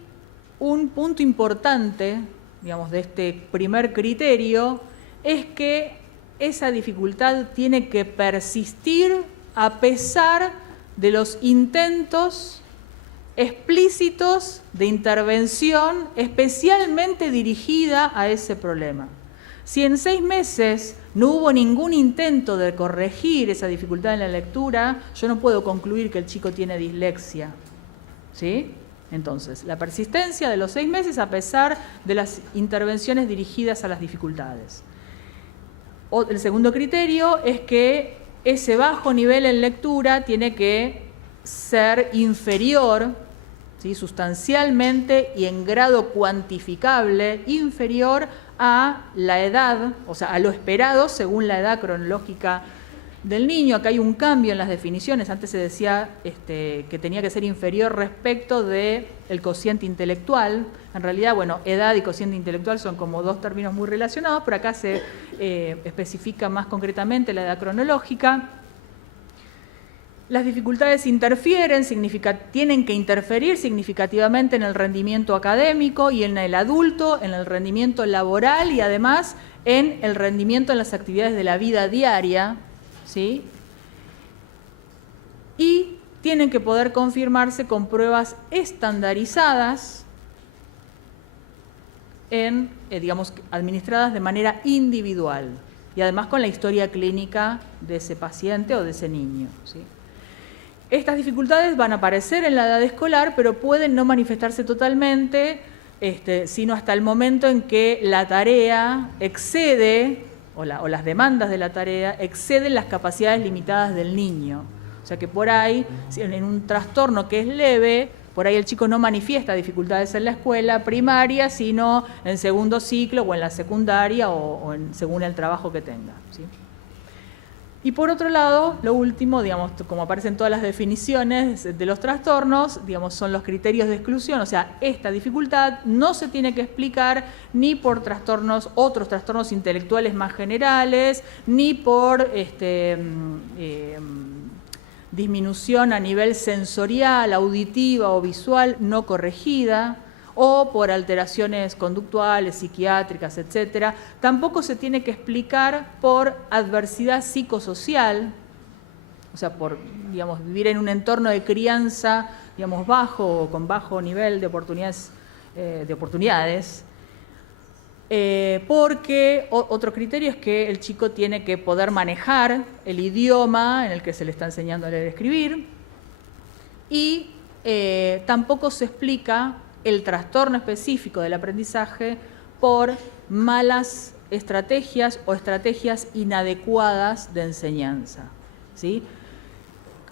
un punto importante, digamos, de este primer criterio es que esa dificultad tiene que persistir a pesar de los intentos explícitos de intervención especialmente dirigida a ese problema. Si en 6 meses no hubo ningún intento de corregir esa dificultad en la lectura, yo no puedo concluir que el chico tiene dislexia, ¿sí? Entonces, la persistencia de los 6 meses a pesar de las intervenciones dirigidas a las dificultades. El segundo criterio es que ese bajo nivel en lectura tiene que ser inferior, ¿sí?, sustancialmente y en grado cuantificable, inferior a la edad, o sea, a lo esperado según la edad cronológica del niño. Acá hay un cambio en las definiciones. Antes se decía que tenía que ser inferior respecto del cociente intelectual. En realidad, bueno, edad y cociente intelectual son como 2 términos muy relacionados, pero acá se especifica más concretamente la edad cronológica. Las dificultades tienen que interferir significativamente en el rendimiento académico y en el adulto, en el rendimiento laboral y además en el rendimiento en las actividades de la vida diaria, ¿sí? Y tienen que poder confirmarse con pruebas estandarizadas, digamos, administradas de manera individual y además con la historia clínica de ese paciente o de ese niño, ¿sí? Estas dificultades van a aparecer en la edad escolar, pero pueden no manifestarse totalmente, sino hasta el momento en que la tarea excede, o las demandas de la tarea exceden las capacidades limitadas del niño. O sea que por ahí, en un trastorno que es leve, por ahí el chico no manifiesta dificultades en la escuela primaria, sino en segundo ciclo o en la secundaria según el trabajo que tenga, ¿sí? Y por otro lado, lo último, digamos, como aparecen todas las definiciones de los trastornos, digamos, son los criterios de exclusión. O sea, esta dificultad no se tiene que explicar ni por otros trastornos intelectuales más generales, ni por disminución a nivel sensorial, auditiva o visual no corregida, o por alteraciones conductuales, psiquiátricas, etc. Tampoco se tiene que explicar por adversidad psicosocial, o sea, por, digamos, vivir en un entorno de crianza, digamos, bajo o con bajo nivel de oportunidades, porque otro criterio es que el chico tiene que poder manejar el idioma en el que se le está enseñando a leer y escribir, y tampoco se explica el trastorno específico del aprendizaje por malas estrategias o estrategias inadecuadas de enseñanza, ¿sí?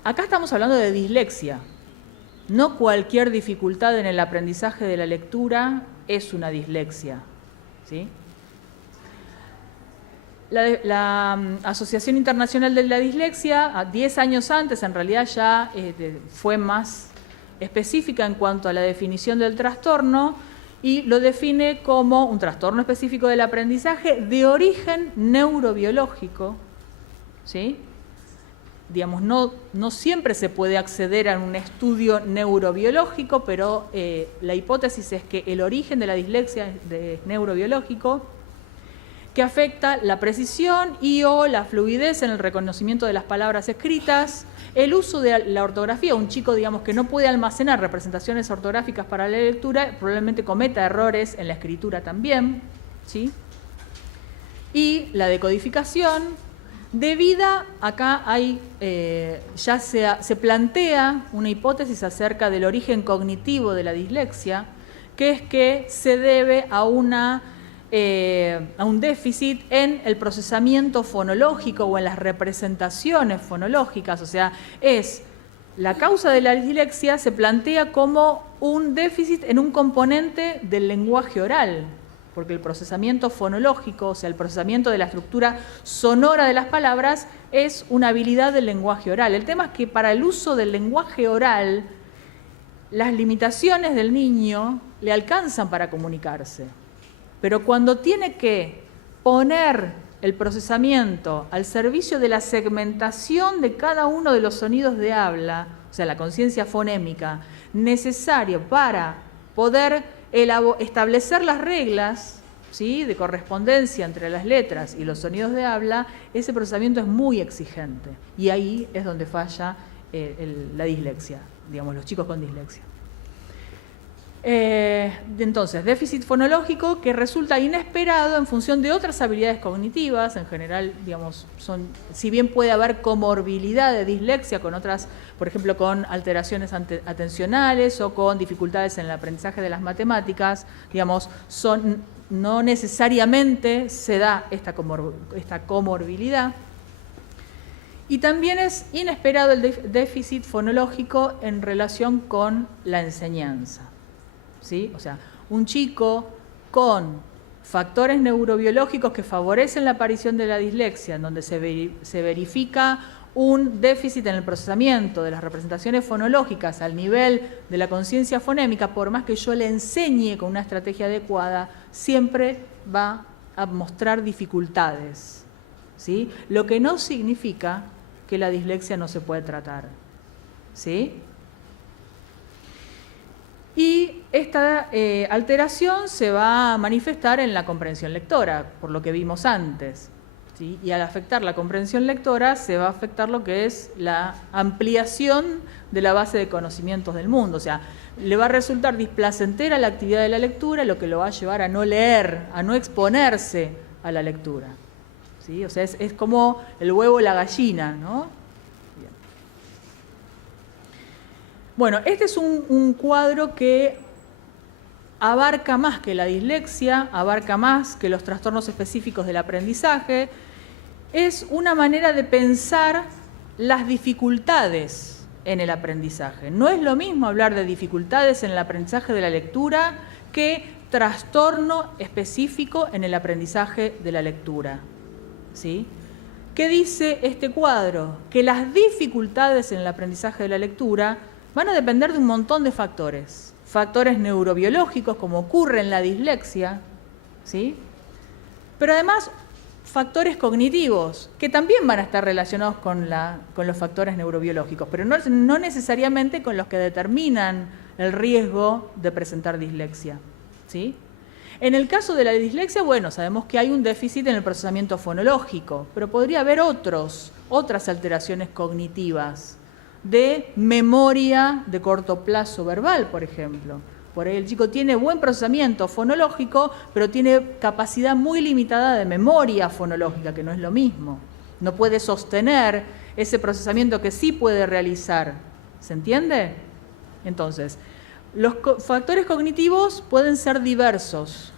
Acá estamos hablando de dislexia. No cualquier dificultad en el aprendizaje de la lectura es una dislexia, ¿sí? La Asociación Internacional de la Dislexia, 10 años antes, en realidad ya fue más específica en cuanto a la definición del trastorno y lo define como un trastorno específico del aprendizaje de origen neurobiológico, ¿sí? Digamos, no siempre se puede acceder a un estudio neurobiológico, pero la hipótesis es que el origen de la dislexia es neurobiológico, que afecta la precisión y o la fluidez en el reconocimiento de las palabras escritas, el uso de la ortografía. Un chico, digamos, que no puede almacenar representaciones ortográficas para la lectura, probablemente cometa errores en la escritura también, ¿sí? Y la decodificación, debida, acá hay, ya se plantea una hipótesis acerca del origen cognitivo de la dislexia, que es que se debe a un déficit en el procesamiento fonológico o en las representaciones fonológicas. O sea, la causa de la dislexia se plantea como un déficit en un componente del lenguaje oral, porque el procesamiento fonológico, o sea, el procesamiento de la estructura sonora de las palabras, es una habilidad del lenguaje oral. El tema es que para el uso del lenguaje oral, las limitaciones del niño le alcanzan para comunicarse. Pero cuando tiene que poner el procesamiento al servicio de la segmentación de cada uno de los sonidos de habla, o sea, la conciencia fonémica, necesario para poder establecer las reglas, ¿sí?, de correspondencia entre las letras y los sonidos de habla, ese procesamiento es muy exigente. Y ahí es donde falla la dislexia, digamos, los chicos con dislexia. Entonces, déficit fonológico que resulta inesperado en función de otras habilidades cognitivas, en general, digamos, si bien puede haber comorbilidad de dislexia con otras, por ejemplo, con alteraciones atencionales o con dificultades en el aprendizaje de las matemáticas, digamos, no necesariamente se da esta comorbilidad. Y también es inesperado el déficit fonológico en relación con la enseñanza, ¿sí? O sea, un chico con factores neurobiológicos que favorecen la aparición de la dislexia, en donde se verifica un déficit en el procesamiento de las representaciones fonológicas al nivel de la conciencia fonémica, por más que yo le enseñe con una estrategia adecuada, siempre va a mostrar dificultades, ¿sí? Lo que no significa que la dislexia no se puede tratar, ¿sí? Y esta alteración se va a manifestar en la comprensión lectora, por lo que vimos antes, ¿sí? Y al afectar la comprensión lectora se va a afectar lo que es la ampliación de la base de conocimientos del mundo. O sea, le va a resultar displacentera la actividad de la lectura, lo que lo va a llevar a no leer, a no exponerse a la lectura, ¿sí? O sea, es como el huevo y la gallina, ¿no? Bueno, este es un cuadro que abarca más que la dislexia, abarca más que los trastornos específicos del aprendizaje. Es una manera de pensar las dificultades en el aprendizaje. No es lo mismo hablar de dificultades en el aprendizaje de la lectura que trastorno específico en el aprendizaje de la lectura. ¿Sí? ¿Qué dice este cuadro? Que las dificultades en el aprendizaje de la lectura van a depender de un montón de factores. Factores neurobiológicos, como ocurre en la dislexia, ¿sí? Pero además factores cognitivos, que también van a estar relacionados con los factores neurobiológicos, pero no necesariamente con los que determinan el riesgo de presentar dislexia, ¿sí? En el caso de la dislexia, bueno, sabemos que hay un déficit en el procesamiento fonológico, pero podría haber otras alteraciones cognitivas de memoria de corto plazo verbal, por ejemplo. Por ahí el chico tiene buen procesamiento fonológico, pero tiene capacidad muy limitada de memoria fonológica, que no es lo mismo. No puede sostener ese procesamiento que sí puede realizar. ¿Se entiende? Entonces, los factores cognitivos pueden ser diversos.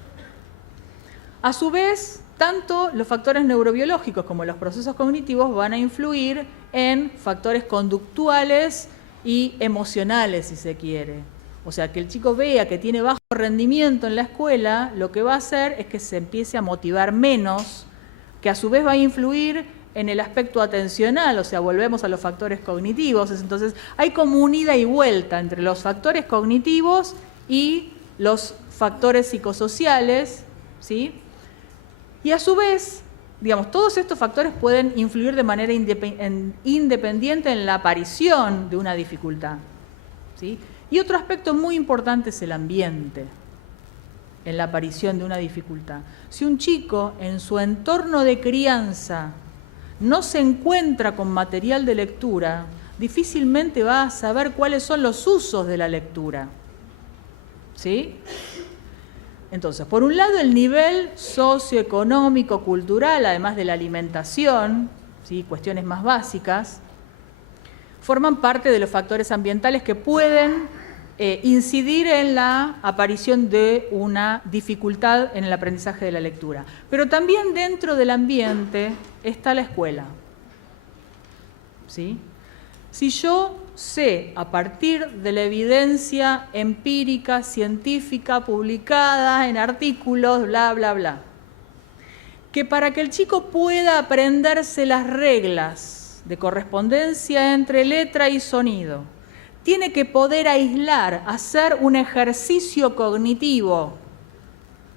A su vez, tanto los factores neurobiológicos como los procesos cognitivos van a influir en factores conductuales y emocionales, si se quiere. O sea, que el chico vea que tiene bajo rendimiento en la escuela, lo que va a hacer es que se empiece a motivar menos, que a su vez va a influir en el aspecto atencional, o sea, volvemos a los factores cognitivos. Entonces, hay como un ida y vuelta entre los factores cognitivos y los factores psicosociales, ¿sí? Y a su vez, digamos, todos estos factores pueden influir de manera independiente en la aparición de una dificultad, ¿sí? Y otro aspecto muy importante es el ambiente en la aparición de una dificultad. Si un chico en su entorno de crianza no se encuentra con material de lectura, difícilmente va a saber cuáles son los usos de la lectura, ¿sí? Entonces, por un lado, el nivel socioeconómico, cultural, además de la alimentación, ¿sí? Cuestiones más básicas, forman parte de los factores ambientales que pueden incidir en la aparición de una dificultad en el aprendizaje de la lectura. Pero también dentro del ambiente está la escuela, ¿sí? Si yo sé, a partir de la evidencia empírica, científica, publicada en artículos, bla, bla, bla, que para que el chico pueda aprenderse las reglas de correspondencia entre letra y sonido, tiene que poder aislar, hacer un ejercicio cognitivo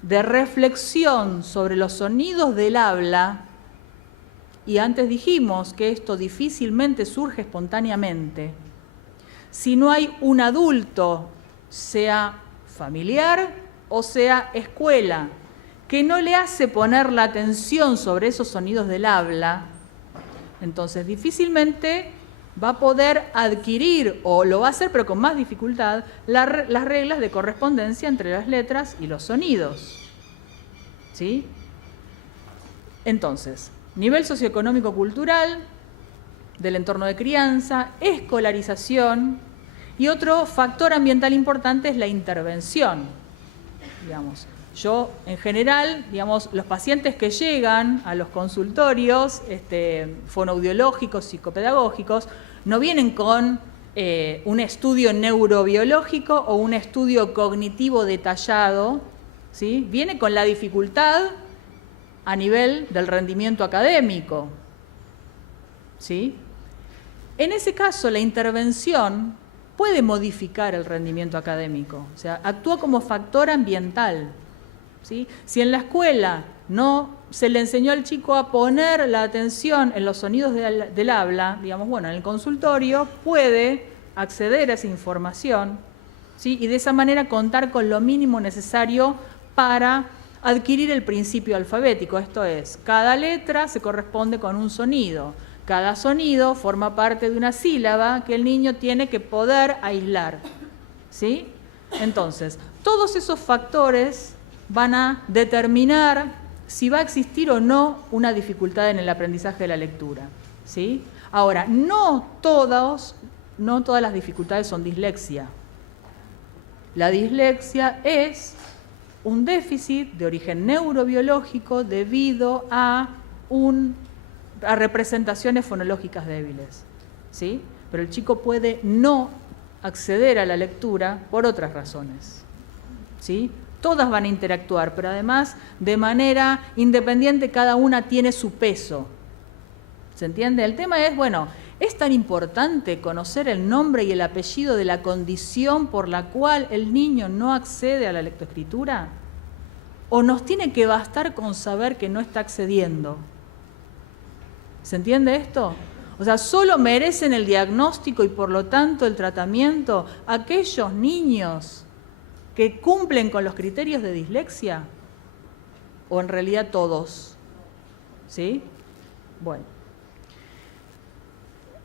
de reflexión sobre los sonidos del habla, y antes dijimos que esto difícilmente surge espontáneamente, si no hay un adulto, sea familiar o sea escuela, que no le hace poner la atención sobre esos sonidos del habla, entonces difícilmente va a poder adquirir, o lo va a hacer pero con más dificultad, las reglas de correspondencia entre las letras y los sonidos, ¿sí? Entonces, nivel socioeconómico-cultural del entorno de crianza, escolarización, y otro factor ambiental importante es la intervención. Digamos, yo, en general, digamos, los pacientes que llegan a los consultorios fonoaudiológicos, psicopedagógicos, no vienen con un estudio neurobiológico o un estudio cognitivo detallado, ¿sí? Viene con la dificultad a nivel del rendimiento académico, ¿sí? En ese caso, la intervención puede modificar el rendimiento académico, o sea, actúa como factor ambiental, ¿sí? Si en la escuela no se le enseñó al chico a poner la atención en los sonidos del habla, digamos, bueno, en el consultorio puede acceder a esa información, ¿sí? Y de esa manera contar con lo mínimo necesario para adquirir el principio alfabético, esto es, cada letra se corresponde con un sonido, cada sonido forma parte de una sílaba que el niño tiene que poder aislar, ¿sí? Entonces, todos esos factores van a determinar si va a existir o no una dificultad en el aprendizaje de la lectura, ¿sí? Ahora, no todas las dificultades son dislexia. La dislexia es un déficit de origen neurobiológico debido a representaciones fonológicas débiles, ¿sí? Pero el chico puede no acceder a la lectura por otras razones, ¿sí? Todas van a interactuar, pero además de manera independiente, cada una tiene su peso. ¿Se entiende? El tema es, bueno, ¿es tan importante conocer el nombre y el apellido de la condición por la cual el niño no accede a la lectoescritura? ¿O nos tiene que bastar con saber que no está accediendo? ¿Se entiende esto? O sea, ¿solo merecen el diagnóstico y por lo tanto el tratamiento aquellos niños que cumplen con los criterios de dislexia? ¿O en realidad todos? ¿Sí? Bueno.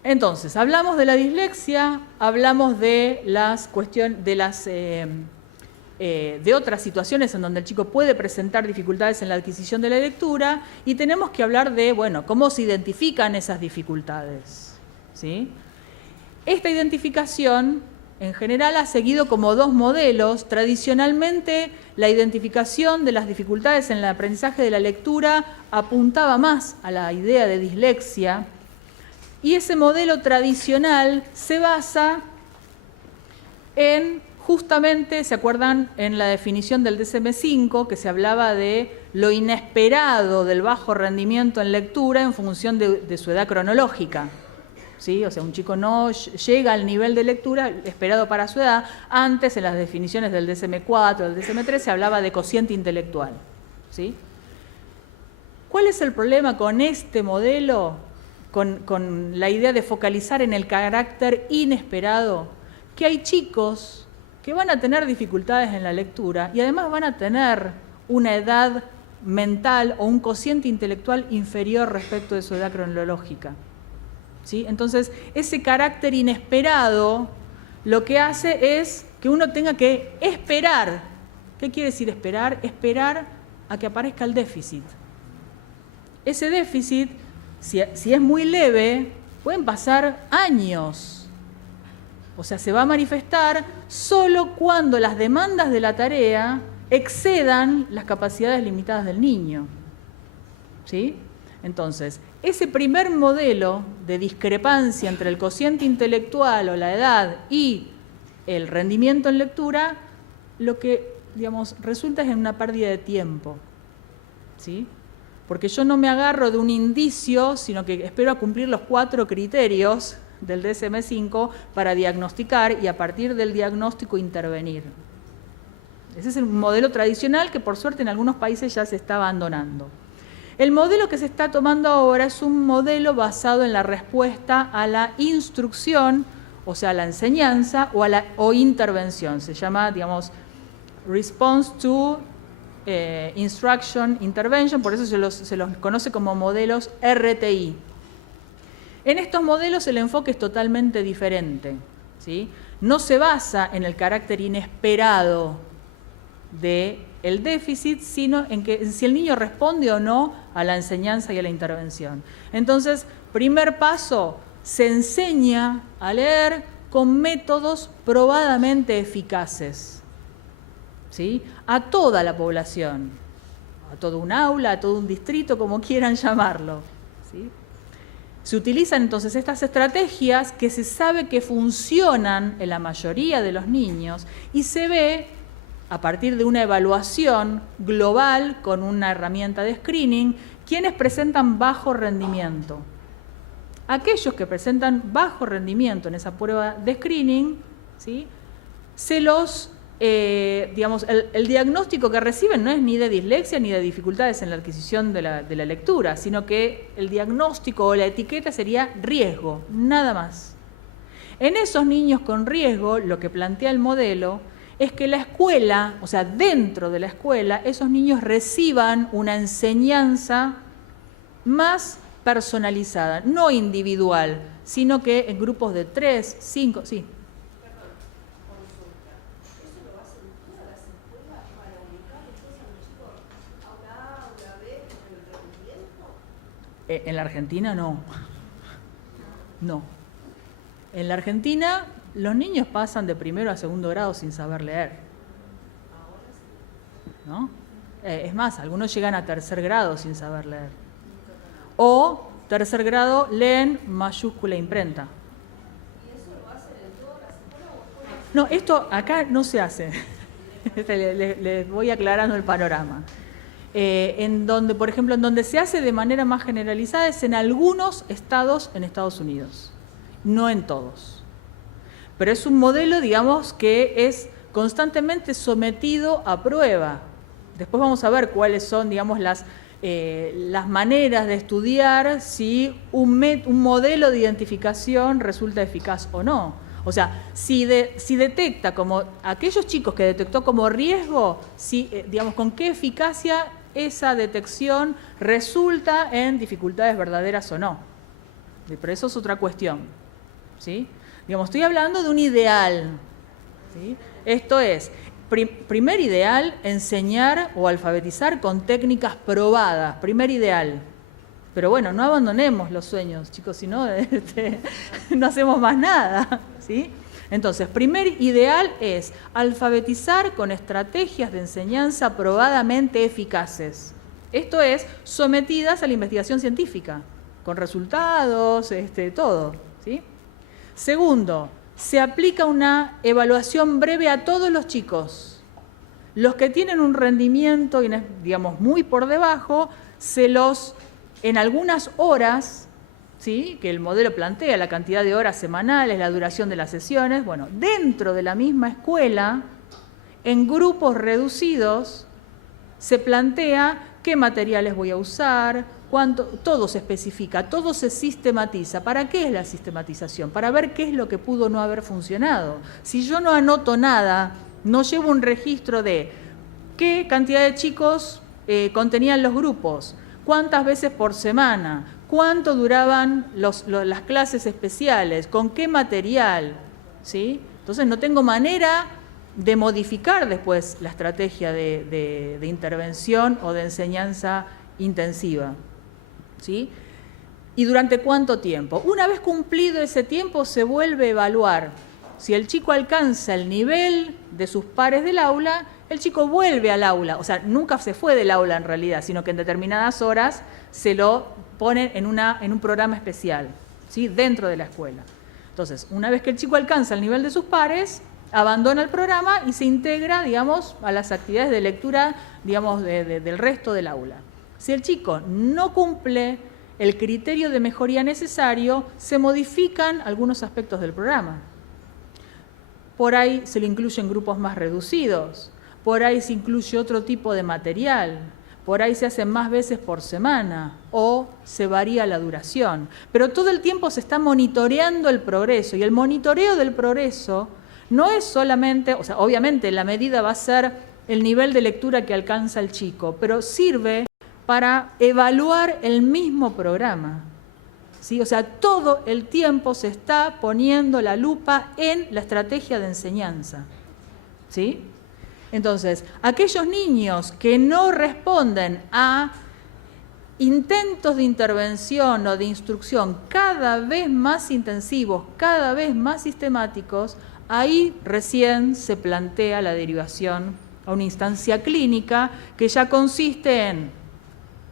Entonces, hablamos de la dislexia, hablamos de las cuestiones, de otras situaciones en donde el chico puede presentar dificultades en la adquisición de la lectura y tenemos que hablar de, bueno, cómo se identifican esas dificultades, ¿sí? Esta identificación, en general, ha seguido como dos modelos. Tradicionalmente, la identificación de las dificultades en el aprendizaje de la lectura apuntaba más a la idea de dislexia. Y ese modelo tradicional se basa en, justamente, ¿se acuerdan? En la definición del DSM-5, que se hablaba de lo inesperado del bajo rendimiento en lectura en función de su edad cronológica, ¿sí? O sea, un chico no llega al nivel de lectura esperado para su edad. Antes, en las definiciones del DSM-4, del DSM-3, se hablaba de cociente intelectual, ¿sí? ¿Cuál es el problema con este modelo? Con la idea de focalizar en el carácter inesperado, que hay chicos que van a tener dificultades en la lectura y además van a tener una edad mental o un cociente intelectual inferior respecto de su edad cronológica, ¿sí? Entonces, ese carácter inesperado lo que hace es que uno tenga que esperar. ¿Qué quiere decir esperar? Esperar a que aparezca el déficit. Ese déficit, si es muy leve, pueden pasar años. O sea, se va a manifestar solo cuando las demandas de la tarea excedan las capacidades limitadas del niño, ¿sí? Entonces, ese primer modelo de discrepancia entre el cociente intelectual o la edad y el rendimiento en lectura, lo que, digamos, resulta es en una pérdida de tiempo, ¿sí? Porque yo no me agarro de un indicio, sino que espero a cumplir los 4 criterios del DSM-5 para diagnosticar y a partir del diagnóstico intervenir. Ese es el modelo tradicional que por suerte en algunos países ya se está abandonando. El modelo que se está tomando ahora es un modelo basado en la respuesta a la instrucción, o sea, a la enseñanza o intervención. Se llama, digamos, Response to Instruction Intervention, por eso se los conoce como modelos RTI. En estos modelos el enfoque es totalmente diferente, ¿sí? No se basa en el carácter inesperado del déficit, sino en que si el niño responde o no a la enseñanza y a la intervención. Entonces, primer paso, se enseña a leer con métodos probadamente eficaces, ¿sí? A toda la población, a todo un aula, a todo un distrito, como quieran llamarlo, ¿sí? Se utilizan entonces estas estrategias que se sabe que funcionan en la mayoría de los niños y se ve a partir de una evaluación global con una herramienta de screening, quienes presentan bajo rendimiento. Aquellos que presentan bajo rendimiento en esa prueba de screening, ¿sí? Se los, digamos, el diagnóstico que reciben no es ni de dislexia ni de dificultades en la adquisición de la lectura, sino que el diagnóstico o la etiqueta sería riesgo, nada más. En esos niños con riesgo, lo que plantea el modelo es que la escuela, o sea, dentro de la escuela, esos niños reciban una enseñanza más personalizada, no individual, sino que en grupos de 3, 5, sí. Perdón, consulta. ¿Eso lo hacen todas las escuelas para ubicar entonces a los chicos aula A, aula B, en el rendimiento? En la Argentina no. No. En la Argentina, Los niños pasan de primero a segundo grado sin saber leer, ¿no? Es más, algunos llegan a tercer grado sin saber leer. O tercer grado leen mayúscula imprenta. ¿Y eso lo hacen en todas las escuelas o escuelas? No, esto acá no se hace. Les voy aclarando el panorama. En donde, por ejemplo, en donde se hace de manera más generalizada es en algunos estados en Estados Unidos, no en todos. Pero es un modelo, digamos, que es constantemente sometido a prueba. Después vamos a ver cuáles son, digamos, las maneras de estudiar si un modelo de identificación resulta eficaz o no. O sea, si detecta como aquellos chicos que detectó como riesgo, digamos, con qué eficacia esa detección resulta en dificultades verdaderas o no. Pero eso es otra cuestión, ¿sí? Digamos, estoy hablando de un ideal, ¿sí? Esto es, primer ideal, enseñar o alfabetizar con técnicas probadas, primer ideal. Pero bueno, no abandonemos los sueños, chicos, si no, no hacemos más nada, ¿sí? Entonces, primer ideal es alfabetizar con estrategias de enseñanza probadamente eficaces. Esto es, sometidas a la investigación científica, con resultados, todo, ¿sí? Segundo, se aplica una evaluación breve a todos los chicos. Los que tienen un rendimiento, digamos, muy por debajo, en algunas horas, ¿sí?, que el modelo plantea, la cantidad de horas semanales, la duración de las sesiones, bueno, dentro de la misma escuela, en grupos reducidos, se plantea qué materiales voy a usar, todo se especifica, todo se sistematiza. ¿Para qué es la sistematización? Para ver qué es lo que pudo no haber funcionado. Si yo no anoto nada, no llevo un registro de qué cantidad de chicos contenían los grupos, cuántas veces por semana, cuánto duraban las clases especiales, con qué material, ¿sí? Entonces no tengo manera de modificar después la estrategia de intervención o de enseñanza intensiva, ¿sí? ¿Y durante cuánto tiempo? Una vez cumplido ese tiempo se vuelve a evaluar. Si el chico alcanza el nivel de sus pares del aula, el chico vuelve al aula, o sea, nunca se fue del aula en realidad, sino que en determinadas horas se lo ponen en un programa especial, ¿sí?, dentro de la escuela. Entonces, una vez que el chico alcanza el nivel de sus pares, abandona el programa y se integra, digamos, a las actividades de lectura, digamos, del resto del aula. Si el chico no cumple el criterio de mejoría necesario, se modifican algunos aspectos del programa. Por ahí se lo incluye en grupos más reducidos, por ahí se incluye otro tipo de material, por ahí se hace más veces por semana o se varía la duración. Pero todo el tiempo se está monitoreando el progreso y el monitoreo del progreso no es solamente, o sea, obviamente la medida va a ser el nivel de lectura que alcanza el chico, pero sirve para evaluar el mismo programa, ¿sí? O sea, todo el tiempo se está poniendo la lupa en la estrategia de enseñanza, ¿sí? Entonces, aquellos niños que no responden a intentos de intervención o de instrucción cada vez más intensivos, cada vez más sistemáticos, ahí recién se plantea la derivación a una instancia clínica que ya consiste en,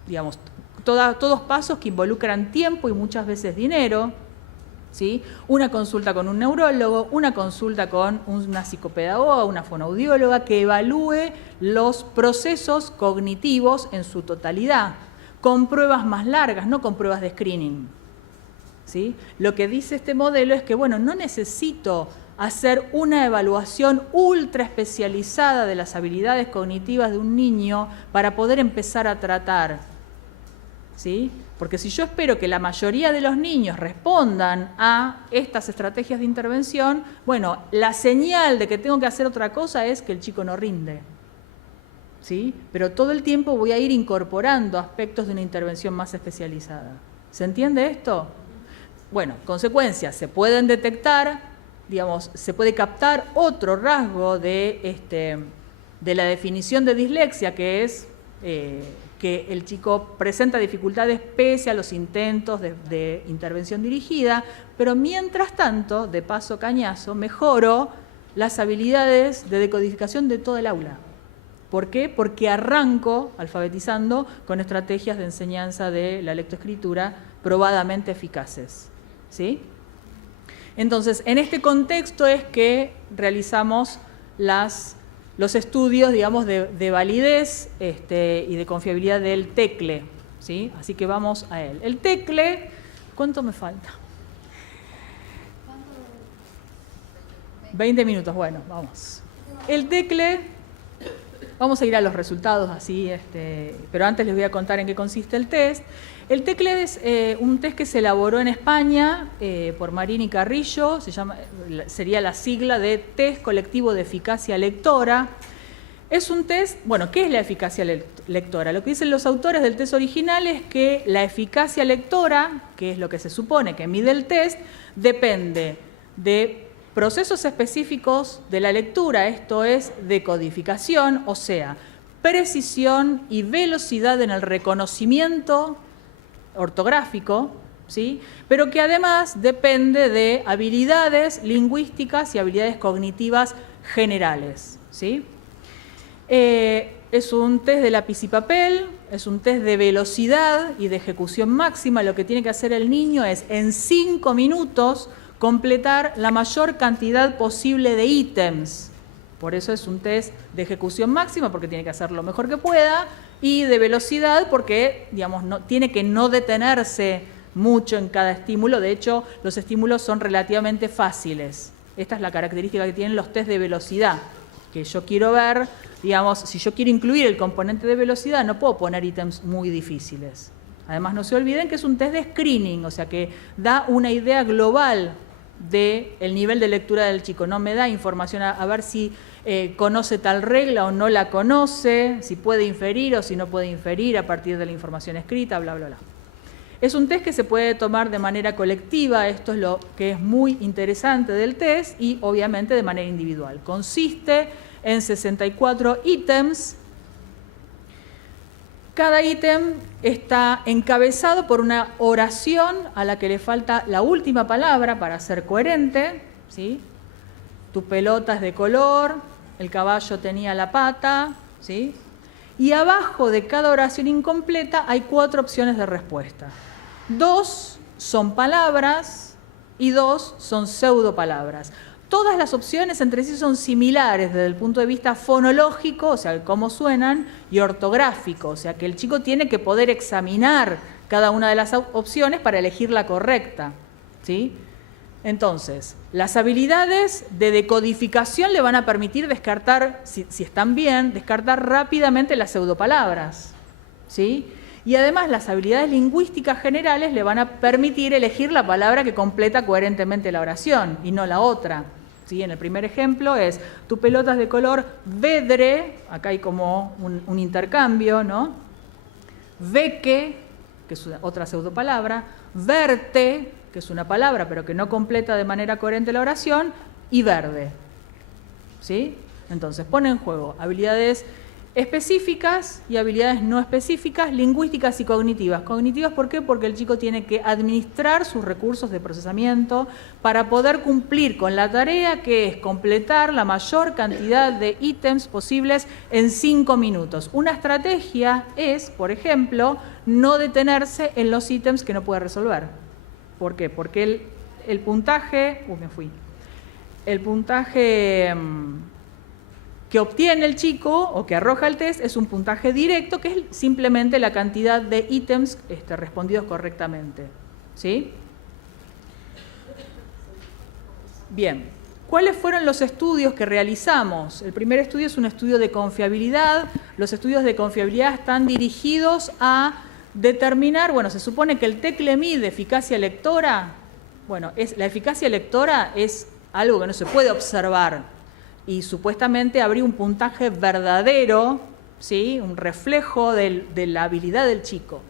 digamos, todos pasos que involucran tiempo y muchas veces dinero, ¿sí? Una consulta con un neurólogo, una consulta con una psicopedagoga, una fonoaudióloga que evalúe los procesos cognitivos en su totalidad, con pruebas más largas, no con pruebas de screening, ¿sí? Lo que dice este modelo es que, bueno, no necesito hacer una evaluación ultra especializada de las habilidades cognitivas de un niño para poder empezar a tratar, ¿sí? Porque si yo espero que la mayoría de los niños respondan a estas estrategias de intervención, bueno, la señal de que tengo que hacer otra cosa es que el chico no rinde, ¿sí? Pero todo el tiempo voy a ir incorporando aspectos de una intervención más especializada. ¿Se entiende esto? Bueno, consecuencias, se pueden detectar, digamos, se puede captar otro rasgo de la definición de dislexia, que es que el chico presenta dificultades pese a los intentos de intervención dirigida, pero mientras tanto, de paso cañazo, mejoro las habilidades de decodificación de todo el aula. ¿Por qué? Porque arranco alfabetizando con estrategias de enseñanza de la lectoescritura probadamente eficaces, ¿sí? Entonces, en este contexto es que realizamos los estudios, digamos, de validez y de confiabilidad del TECLE, ¿sí? Así que vamos a él. El TECLE, ¿cuánto me falta? 20 minutos, bueno, vamos. El TECLE, vamos a ir a los resultados así, pero antes les voy a contar en qué consiste el test. El TECLE es un test que se elaboró en España por Marín y Carrillo, sería la sigla de Test Colectivo de Eficacia Lectora. Es un test, bueno, ¿qué es la eficacia lectora? Lo que dicen los autores del test original es que la eficacia lectora, que es lo que se supone que mide el test, depende de procesos específicos de la lectura, esto es decodificación, o sea, precisión y velocidad en el reconocimiento ortográfico, ¿sí? Pero que además depende de habilidades lingüísticas y habilidades cognitivas generales, ¿sí? Es un test de lápiz y papel, es un test de velocidad y de ejecución máxima. Lo que tiene que hacer el niño es en 5 minutos completar la mayor cantidad posible de ítems. Por eso es un test de ejecución máxima, porque tiene que hacer lo mejor que pueda, y de velocidad porque, digamos, tiene que no detenerse mucho en cada estímulo. De hecho, los estímulos son relativamente fáciles. Esta es la característica que tienen los test de velocidad, que yo quiero ver, digamos, si yo quiero incluir el componente de velocidad, no puedo poner ítems muy difíciles. Además, no se olviden que es un test de screening, o sea que da una idea global del nivel de lectura del chico. No me da información a ver si conoce tal regla o no la conoce, si puede inferir o si no puede inferir a partir de la información escrita, bla, bla, bla. Es un test que se puede tomar de manera colectiva, esto es lo que es muy interesante del test, y obviamente de manera individual. Consiste en 64 ítems. Cada ítem está encabezado por una oración a la que le falta la última palabra para ser coherente, ¿sí? Tu pelota es de color, el caballo tenía la pata, ¿sí? Y abajo de cada oración incompleta hay 4 opciones de respuesta. 2 son palabras y 2 son pseudopalabras. Todas las opciones entre sí son similares desde el punto de vista fonológico, o sea, cómo suenan, y ortográfico, o sea, que el chico tiene que poder examinar cada una de las opciones para elegir la correcta, ¿sí? Entonces, las habilidades de decodificación le van a permitir descartar, si están bien, descartar rápidamente las pseudopalabras, ¿sí? Y además las habilidades lingüísticas generales le van a permitir elegir la palabra que completa coherentemente la oración y no la otra, ¿sí? En el primer ejemplo es, tu pelota es de color vedre, acá hay como un intercambio, ¿no? Veque, que es otra pseudopalabra, verte, que es una palabra pero que no completa de manera coherente la oración, y verde, ¿sí? Entonces pone en juego habilidades específicas y habilidades no específicas, lingüísticas y cognitivas. Cognitivas, ¿por qué? Porque el chico tiene que administrar sus recursos de procesamiento para poder cumplir con la tarea que es completar la mayor cantidad de ítems posibles en 5 minutos. Una estrategia es, por ejemplo, no detenerse en los ítems que no puede resolver. ¿Por qué? Porque el puntaje... El puntaje que obtiene el chico o que arroja el test es un puntaje directo, que es simplemente la cantidad de ítems respondidos correctamente, ¿sí? Bien, ¿cuáles fueron los estudios que realizamos? El primer estudio es un estudio de confiabilidad. Los estudios de confiabilidad están dirigidos a determinar, bueno, se supone que el TECLE mide eficacia lectora. Bueno, la eficacia lectora es algo que no se puede observar, y supuestamente habría un puntaje verdadero, ¿sí? Un reflejo de la habilidad del chico.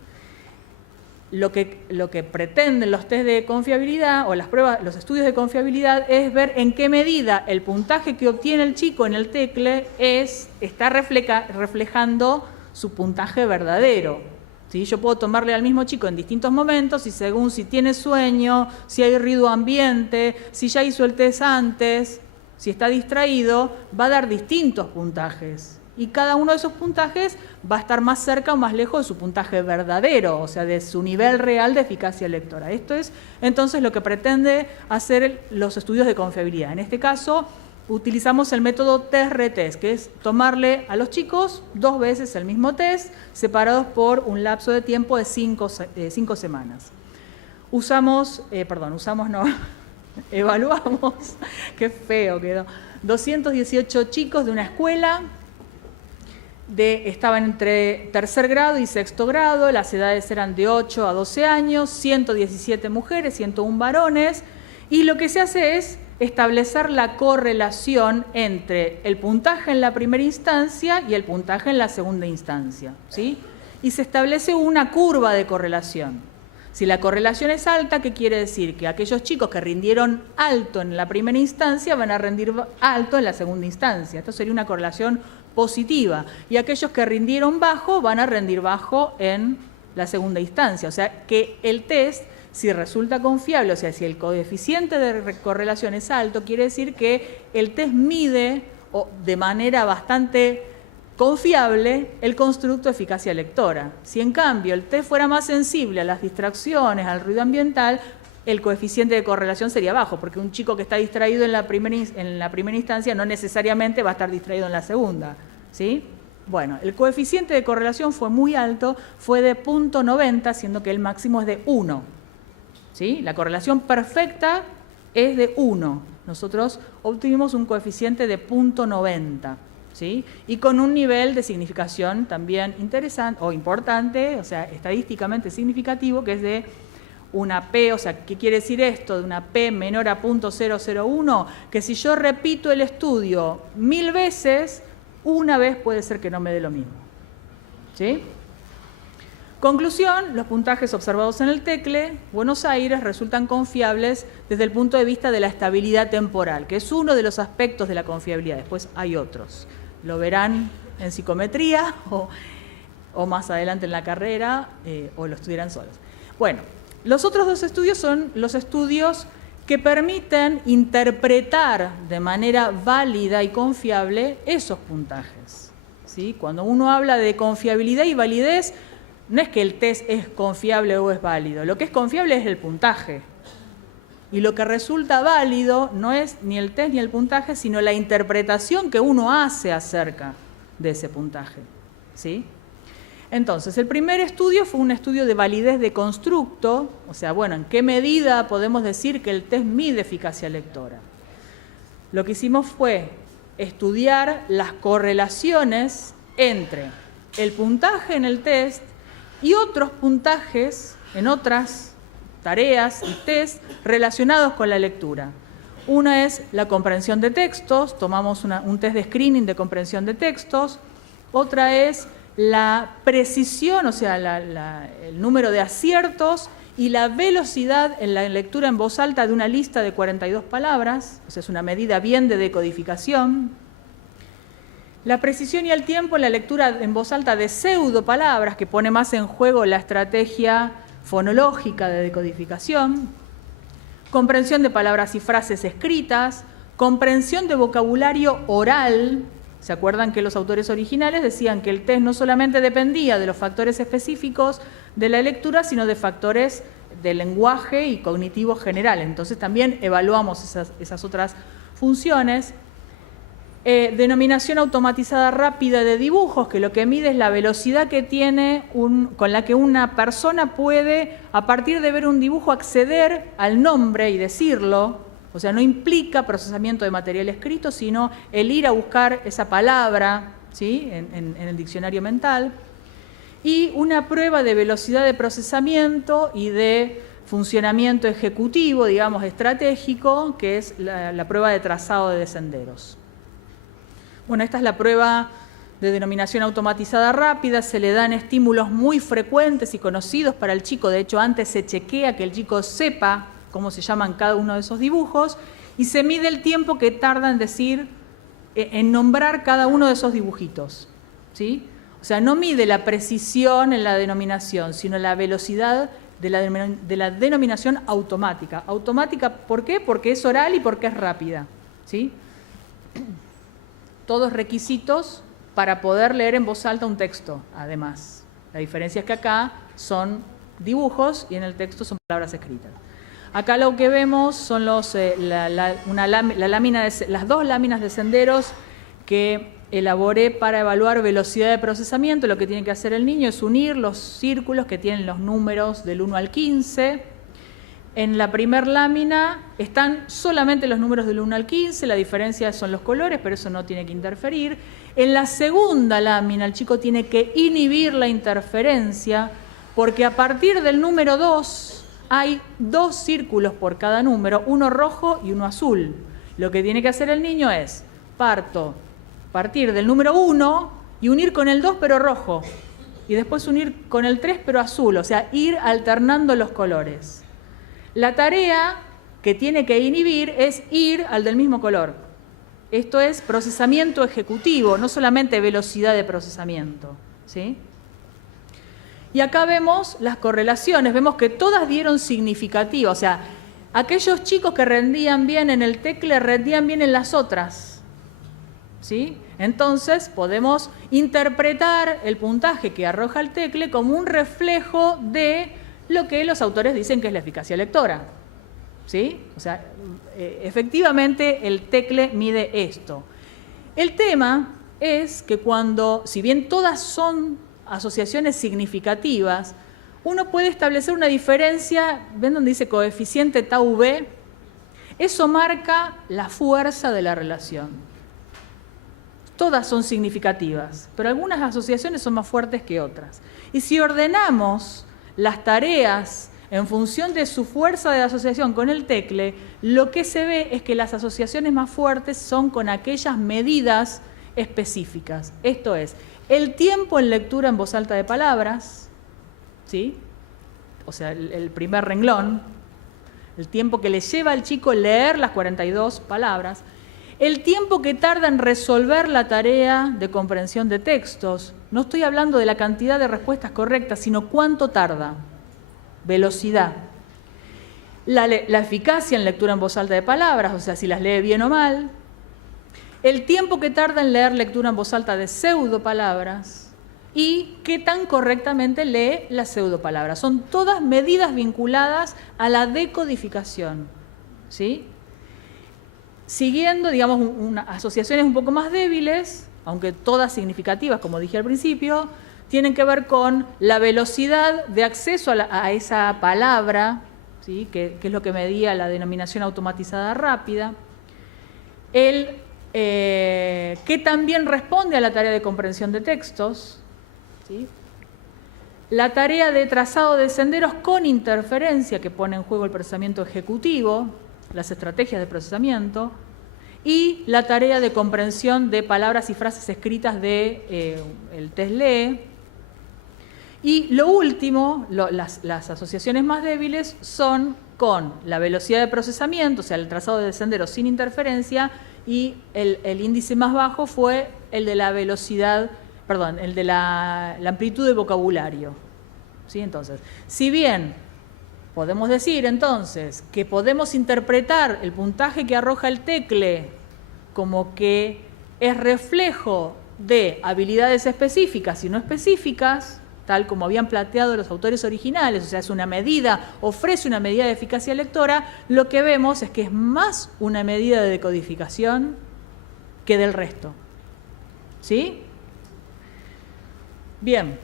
Lo que pretenden los test de confiabilidad o las pruebas, los estudios de confiabilidad, es ver en qué medida el puntaje que obtiene el chico en el TECLE está reflejando su puntaje verdadero. ¿Sí? Yo puedo tomarle al mismo chico en distintos momentos y según si tiene sueño, si hay ruido ambiente, si ya hizo el test antes, si está distraído, va a dar distintos puntajes. Y cada uno de esos puntajes va a estar más cerca o más lejos de su puntaje verdadero, o sea, de su nivel real de eficacia lectora. Esto es entonces lo que pretende hacer los estudios de confiabilidad. En este caso, utilizamos el método test-retest, que es tomarle a los chicos 2 veces el mismo test, separados por un lapso de tiempo de 5 semanas. Evaluamos, qué feo quedó, 218 chicos de una escuela, estaban entre tercer grado y sexto grado, las edades eran de 8 a 12 años, 117 mujeres, 101 varones, y lo que se hace es establecer la correlación entre el puntaje en la primera instancia y el puntaje en la segunda instancia, ¿sí? Y se establece una curva de correlación. Si la correlación es alta, ¿qué quiere decir? Que aquellos chicos que rindieron alto en la primera instancia van a rendir alto en la segunda instancia. Esto sería una correlación positiva. Y aquellos que rindieron bajo van a rendir bajo en la segunda instancia. O sea, que el test, si resulta confiable, o sea, si el coeficiente de correlación es alto, quiere decir que el test mide de manera bastante confiable el constructo de eficacia lectora. Si en cambio el test fuera más sensible a las distracciones, al ruido ambiental, el coeficiente de correlación sería bajo, porque un chico que está distraído en la primera instancia no necesariamente va a estar distraído en la segunda, ¿sí? Bueno, el coeficiente de correlación fue muy alto, fue de 0.90, siendo que el máximo es de 1. ¿Sí? La correlación perfecta es de 1. Nosotros obtuvimos un coeficiente de 0.90. ¿Sí? Y con un nivel de significación también interesante o importante, o sea, estadísticamente significativo, que es de una P, o sea, ¿qué quiere decir esto? De una P menor a 0.001, que si yo repito el estudio 1000 veces, una vez puede ser que no me dé lo mismo. ¿Sí? Conclusión, los puntajes observados en el TECLE Buenos Aires resultan confiables desde el punto de vista de la estabilidad temporal, que es uno de los aspectos de la confiabilidad. Después hay otros. Lo verán en psicometría o más adelante en la carrera o lo estudiarán solos. Bueno, los otros 2 estudios son los estudios que permiten interpretar de manera válida y confiable esos puntajes. ¿Sí? Cuando uno habla de confiabilidad y validez, no es que el test es confiable o es válido, lo que es confiable es el puntaje. Y lo que resulta válido no es ni el test ni el puntaje, sino la interpretación que uno hace acerca de ese puntaje. ¿Sí? Entonces, el primer estudio fue un estudio de validez de constructo, o sea, bueno, ¿en qué medida podemos decir que el test mide eficacia lectora? Lo que hicimos fue estudiar las correlaciones entre el puntaje en el test y otros puntajes en otras tareas y test relacionados con la lectura. Una es la comprensión de textos, tomamos un test de screening de comprensión de textos. Otra es la precisión, o sea, el número de aciertos y la velocidad en la lectura en voz alta de una lista de 42 palabras, o sea, es una medida bien de decodificación. La precisión y el tiempo en la lectura en voz alta de pseudopalabras, que pone más en juego la estrategia fonológica de decodificación. Comprensión de palabras y frases escritas. Comprensión de vocabulario oral. ¿Se acuerdan que los autores originales decían que el test no solamente dependía de los factores específicos de la lectura, sino de factores de lenguaje y cognitivo general? Entonces también evaluamos esas otras funciones. Denominación automatizada rápida de dibujos, que lo que mide es la velocidad que tiene con la que una persona puede, a partir de ver un dibujo, acceder al nombre y decirlo. O sea, no implica procesamiento de material escrito, sino el ir a buscar esa palabra, ¿sí? en el diccionario mental. Y una prueba de velocidad de procesamiento y de funcionamiento ejecutivo, digamos, estratégico, que es la prueba de trazado de senderos. Bueno, esta es la prueba de denominación automatizada rápida, se le dan estímulos muy frecuentes y conocidos para el chico. De hecho, antes se chequea que el chico sepa cómo se llaman cada uno de esos dibujos y se mide el tiempo que tarda en nombrar cada uno de esos dibujitos. ¿Sí? O sea, no mide la precisión en la denominación, sino la velocidad de la denominación automática. Automática, ¿por qué? Porque es oral y porque es rápida, ¿sí? Todos requisitos para poder leer en voz alta un texto, además. La diferencia es que acá son dibujos y en el texto son palabras escritas. Acá lo que vemos son las dos láminas de senderos que elaboré para evaluar velocidad de procesamiento. Lo que tiene que hacer el niño es unir los círculos que tienen los números del 1 al 15. En la primera lámina están solamente los números del 1 al 15, la diferencia son los colores, pero eso no tiene que interferir. En la segunda lámina el chico tiene que inhibir la interferencia, porque a partir del número 2 hay 2 círculos por cada número, uno rojo y uno azul. Lo que tiene que hacer el niño es partir del número 1 y unir con el 2 pero rojo, y después unir con el 3 pero azul, o sea, ir alternando los colores. La tarea que tiene que inhibir es ir al del mismo color. Esto es procesamiento ejecutivo, no solamente velocidad de procesamiento, ¿sí? Y acá vemos las correlaciones, vemos que todas dieron significativa, o sea, aquellos chicos que rendían bien en el tecle rendían bien en las otras, ¿sí? Entonces podemos interpretar el puntaje que arroja el tecle como un reflejo de lo que los autores dicen que es la eficacia lectora, ¿sí? O sea, efectivamente el tecle mide esto. El tema es que si bien todas son asociaciones significativas, uno puede establecer una diferencia, ¿ven donde dice coeficiente tau b? Eso marca la fuerza de la relación. Todas son significativas, pero algunas asociaciones son más fuertes que otras. Y si ordenamos las tareas en función de su fuerza de asociación con el tecle, lo que se ve es que las asociaciones más fuertes son con aquellas medidas específicas. Esto es, el tiempo en lectura en voz alta de palabras, ¿sí? O sea, el primer renglón, el tiempo que le lleva al chico leer las 42 palabras, el tiempo que tarda en resolver la tarea de comprensión de textos. No estoy hablando de la cantidad de respuestas correctas, sino cuánto tarda. Velocidad. La eficacia en lectura en voz alta de palabras, o sea, si las lee bien o mal. El tiempo que tarda en leer lectura en voz alta de pseudopalabras y qué tan correctamente lee las pseudopalabras. Son todas medidas vinculadas a la decodificación, ¿sí? Siguiendo, digamos, asociaciones un poco más débiles, aunque todas significativas, como dije al principio, tienen que ver con la velocidad de acceso a esa palabra, ¿sí? que es lo que medía la denominación automatizada rápida, que también responde a la tarea de comprensión de textos, ¿sí? La tarea de trazado de senderos con interferencia, que pone en juego el procesamiento ejecutivo, las estrategias de procesamiento, y la tarea de comprensión de palabras y frases escritas del test LEE. Y lo último, las asociaciones más débiles son con la velocidad de procesamiento, o sea, el trazado de senderos sin interferencia, y el índice más bajo fue el de la velocidad, perdón, el de la amplitud de vocabulario, ¿sí? Entonces, si bien podemos decir entonces que podemos interpretar el puntaje que arroja el tecle como que es reflejo de habilidades específicas y no específicas, tal como habían planteado los autores originales, o sea, es una medida, ofrece una medida de eficacia lectora, lo que vemos es que es más una medida de decodificación que del resto. ¿Sí? Bien,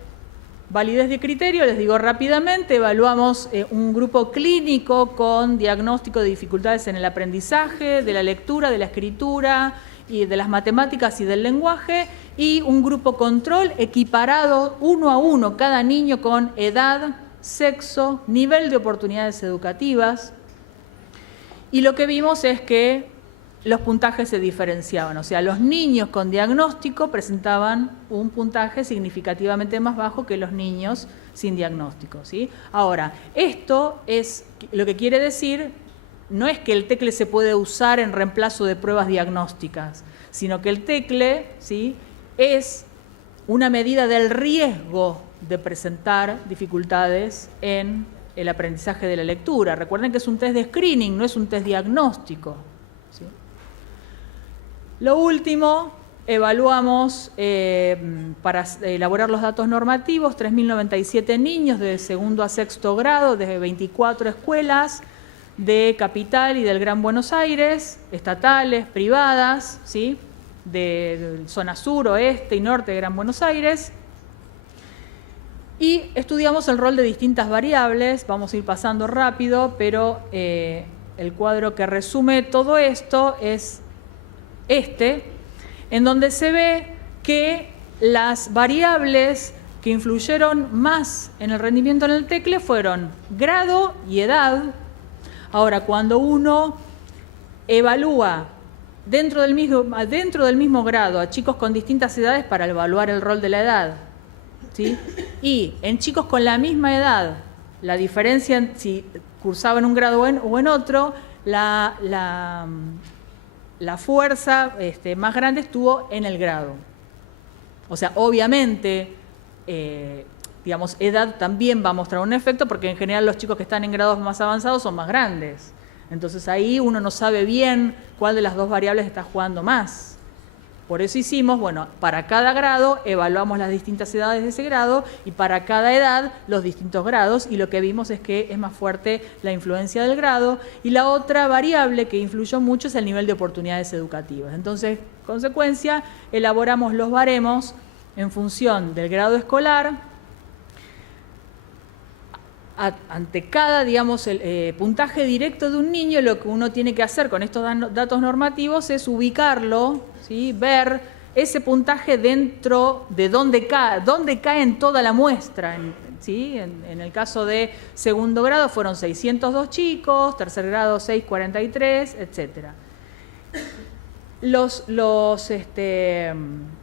validez de criterio, les digo rápidamente, evaluamos un grupo clínico con diagnóstico de dificultades en el aprendizaje, de la lectura, de la escritura, y de las matemáticas y del lenguaje, y un grupo control equiparado 1 a 1, cada niño con edad, sexo, nivel de oportunidades educativas. Y lo que vimos es que los puntajes se diferenciaban, o sea, los niños con diagnóstico presentaban un puntaje significativamente más bajo que los niños sin diagnóstico, ¿sí? Ahora, esto es lo que quiere decir, no es que el tecle se puede usar en reemplazo de pruebas diagnósticas, sino que el tecle, ¿sí?, es una medida del riesgo de presentar dificultades en el aprendizaje de la lectura. Recuerden que es un test de screening, no es un test diagnóstico, ¿sí? Lo último, evaluamos para elaborar los datos normativos 3.097 niños de segundo a sexto grado de 24 escuelas de Capital y del Gran Buenos Aires, estatales, privadas, ¿sí? De zona sur, oeste y norte de Gran Buenos Aires. Y estudiamos el rol de distintas variables, vamos a ir pasando rápido, pero el cuadro que resume todo esto es en donde se ve que las variables que influyeron más en el rendimiento en el TECLE fueron grado y edad. Ahora, cuando uno evalúa dentro del mismo grado a chicos con distintas edades para evaluar el rol de la edad, ¿sí? Y en chicos con la misma edad, la diferencia si cursaban un grado o en otro, la fuerza más grande estuvo en el grado. O sea, obviamente, digamos, edad también va a mostrar un efecto porque en general los chicos que están en grados más avanzados son más grandes. Entonces ahí uno no sabe bien cuál de las dos variables está jugando más. Por eso hicimos, bueno, para cada grado evaluamos las distintas edades de ese grado y para cada edad los distintos grados, y lo que vimos es que es más fuerte la influencia del grado, y la otra variable que influyó mucho es el nivel de oportunidades educativas. Entonces, consecuencia, elaboramos los baremos en función del grado escolar. Ante cada, digamos, el puntaje directo de un niño, lo que uno tiene que hacer con estos datos normativos es ubicarlo, ¿sí? Ver ese puntaje dentro de dónde cae en toda la muestra, ¿sí? En el caso de segundo grado fueron 602 chicos, tercer grado 643, etc.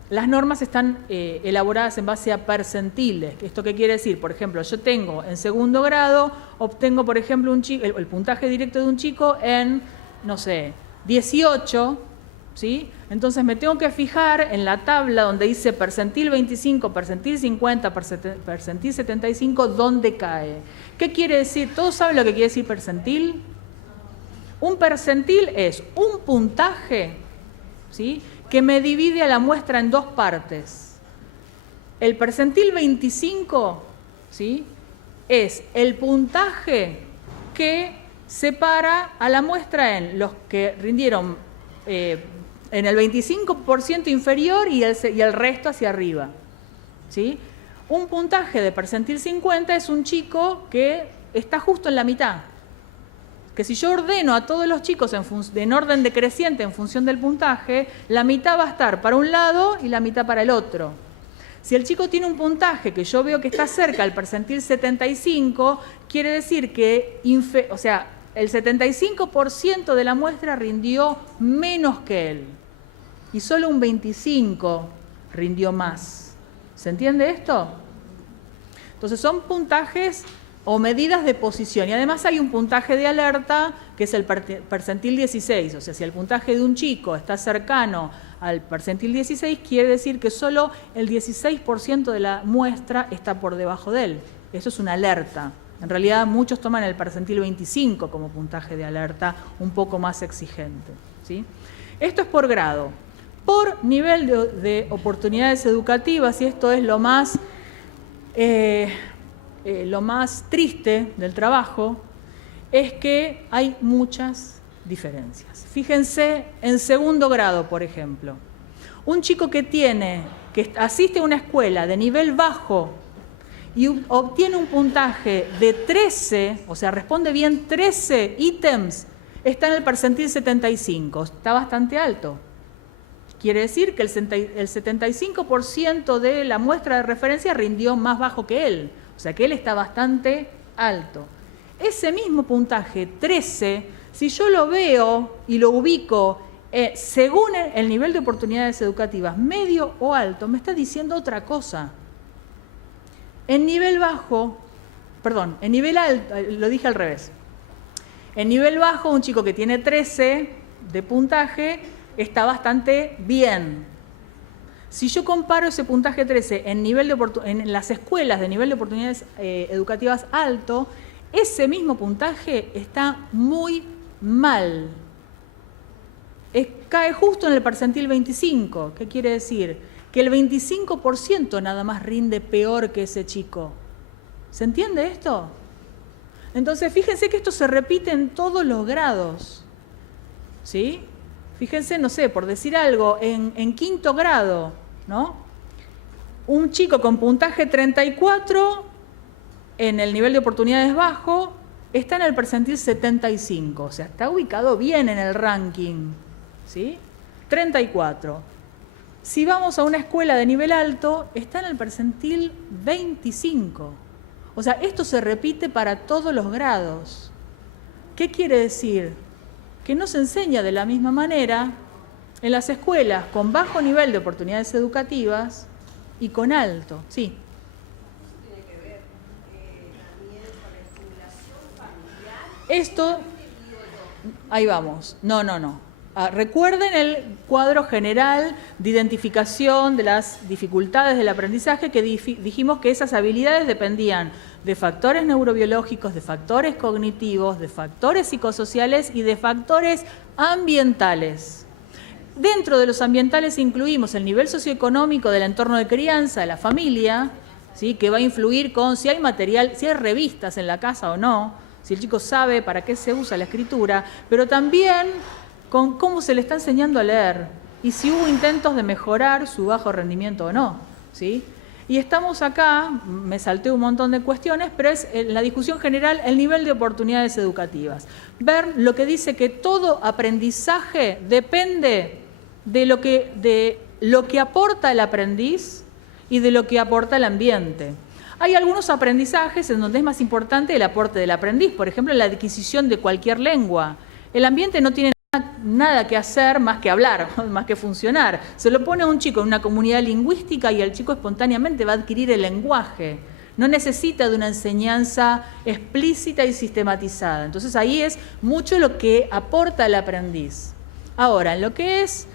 Las normas están elaboradas en base a percentiles. ¿Esto qué quiere decir? Por ejemplo, yo tengo en segundo grado, obtengo, por ejemplo, el puntaje directo de un chico en, no sé, 18, ¿sí? Entonces me tengo que fijar en la tabla donde dice percentil 25, percentil 50, percentil 75, ¿dónde cae? ¿Qué quiere decir? ¿Todos saben lo que quiere decir percentil? Un percentil es un puntaje, ¿sí?, que me divide a la muestra en dos partes. El percentil 25, ¿sí?, es el puntaje que separa a la muestra en los que rindieron en el 25% inferior y el resto hacia arriba, ¿sí? Un puntaje de percentil 50 es un chico que está justo en la mitad. Que si yo ordeno a todos los chicos en orden decreciente en función del puntaje, la mitad va a estar para un lado y la mitad para el otro. Si el chico tiene un puntaje que yo veo que está cerca al percentil 75, quiere decir que el 75% de la muestra rindió menos que él y solo un 25% rindió más. ¿Se entiende esto? Entonces son puntajes o medidas de posición, y además hay un puntaje de alerta que es el percentil 16, o sea, si el puntaje de un chico está cercano al percentil 16, quiere decir que solo el 16% de la muestra está por debajo de él. Eso es una alerta. En realidad muchos toman el percentil 25 como puntaje de alerta un poco más exigente, ¿sí? Esto es por grado. Por nivel de oportunidades educativas, y esto es lo más triste del trabajo, es que hay muchas diferencias. Fíjense en segundo grado, por ejemplo. Un chico que asiste a una escuela de nivel bajo y obtiene un puntaje de 13, o sea, responde bien 13 ítems, está en el percentil 75, está bastante alto. Quiere decir que el 75% de la muestra de referencia rindió más bajo que él. O sea que él está bastante alto. Ese mismo puntaje, 13, si yo lo veo y lo ubico según el nivel de oportunidades educativas, medio o alto, me está diciendo otra cosa. En nivel alto, lo dije al revés. En nivel bajo, un chico que tiene 13 de puntaje está bastante bien. Si yo comparo ese puntaje 13 en las escuelas de nivel de oportunidades educativas alto, ese mismo puntaje está muy mal. Cae justo en el percentil 25. ¿Qué quiere decir? Que el 25% nada más rinde peor que ese chico. ¿Se entiende esto? Entonces, fíjense que esto se repite en todos los grados. ¿Sí? Fíjense, no sé, por decir algo, en quinto grado, ¿no? Un chico con puntaje 34 en el nivel de oportunidades bajo está en el percentil 75, o sea, está ubicado bien en el ranking, ¿sí? 34. Si vamos a una escuela de nivel alto, está en el percentil 25. O sea, esto se repite para todos los grados. ¿Qué quiere decir? Que no se enseña de la misma manera en las escuelas con bajo nivel de oportunidades educativas y con alto. Sí. Tiene que ver también con la estimulación familiar. Esto, ahí vamos. No. Recuerden el cuadro general de identificación de las dificultades del aprendizaje que dijimos que esas habilidades dependían de factores neurobiológicos, de factores cognitivos, de factores psicosociales y de factores ambientales. Dentro de los ambientales incluimos el nivel socioeconómico del entorno de crianza, de la familia, ¿sí? Que va a influir con si hay material, si hay revistas en la casa o no, si el chico sabe para qué se usa la escritura, pero también con cómo se le está enseñando a leer y si hubo intentos de mejorar su bajo rendimiento o no, ¿sí? Y estamos acá, me salté un montón de cuestiones, pero es en la discusión general el nivel de oportunidades educativas. Ver lo que dice que todo aprendizaje depende de lo que aporta el aprendiz y de lo que aporta el ambiente. Hay algunos aprendizajes en donde es más importante el aporte del aprendiz, por ejemplo, la adquisición de cualquier lengua. El ambiente no tiene nada que hacer más que hablar, más que funcionar. Se lo pone a un chico en una comunidad lingüística y el chico espontáneamente va a adquirir el lenguaje. No necesita de una enseñanza explícita y sistematizada. Entonces ahí es mucho lo que aporta el aprendiz. Ahora, en lo que es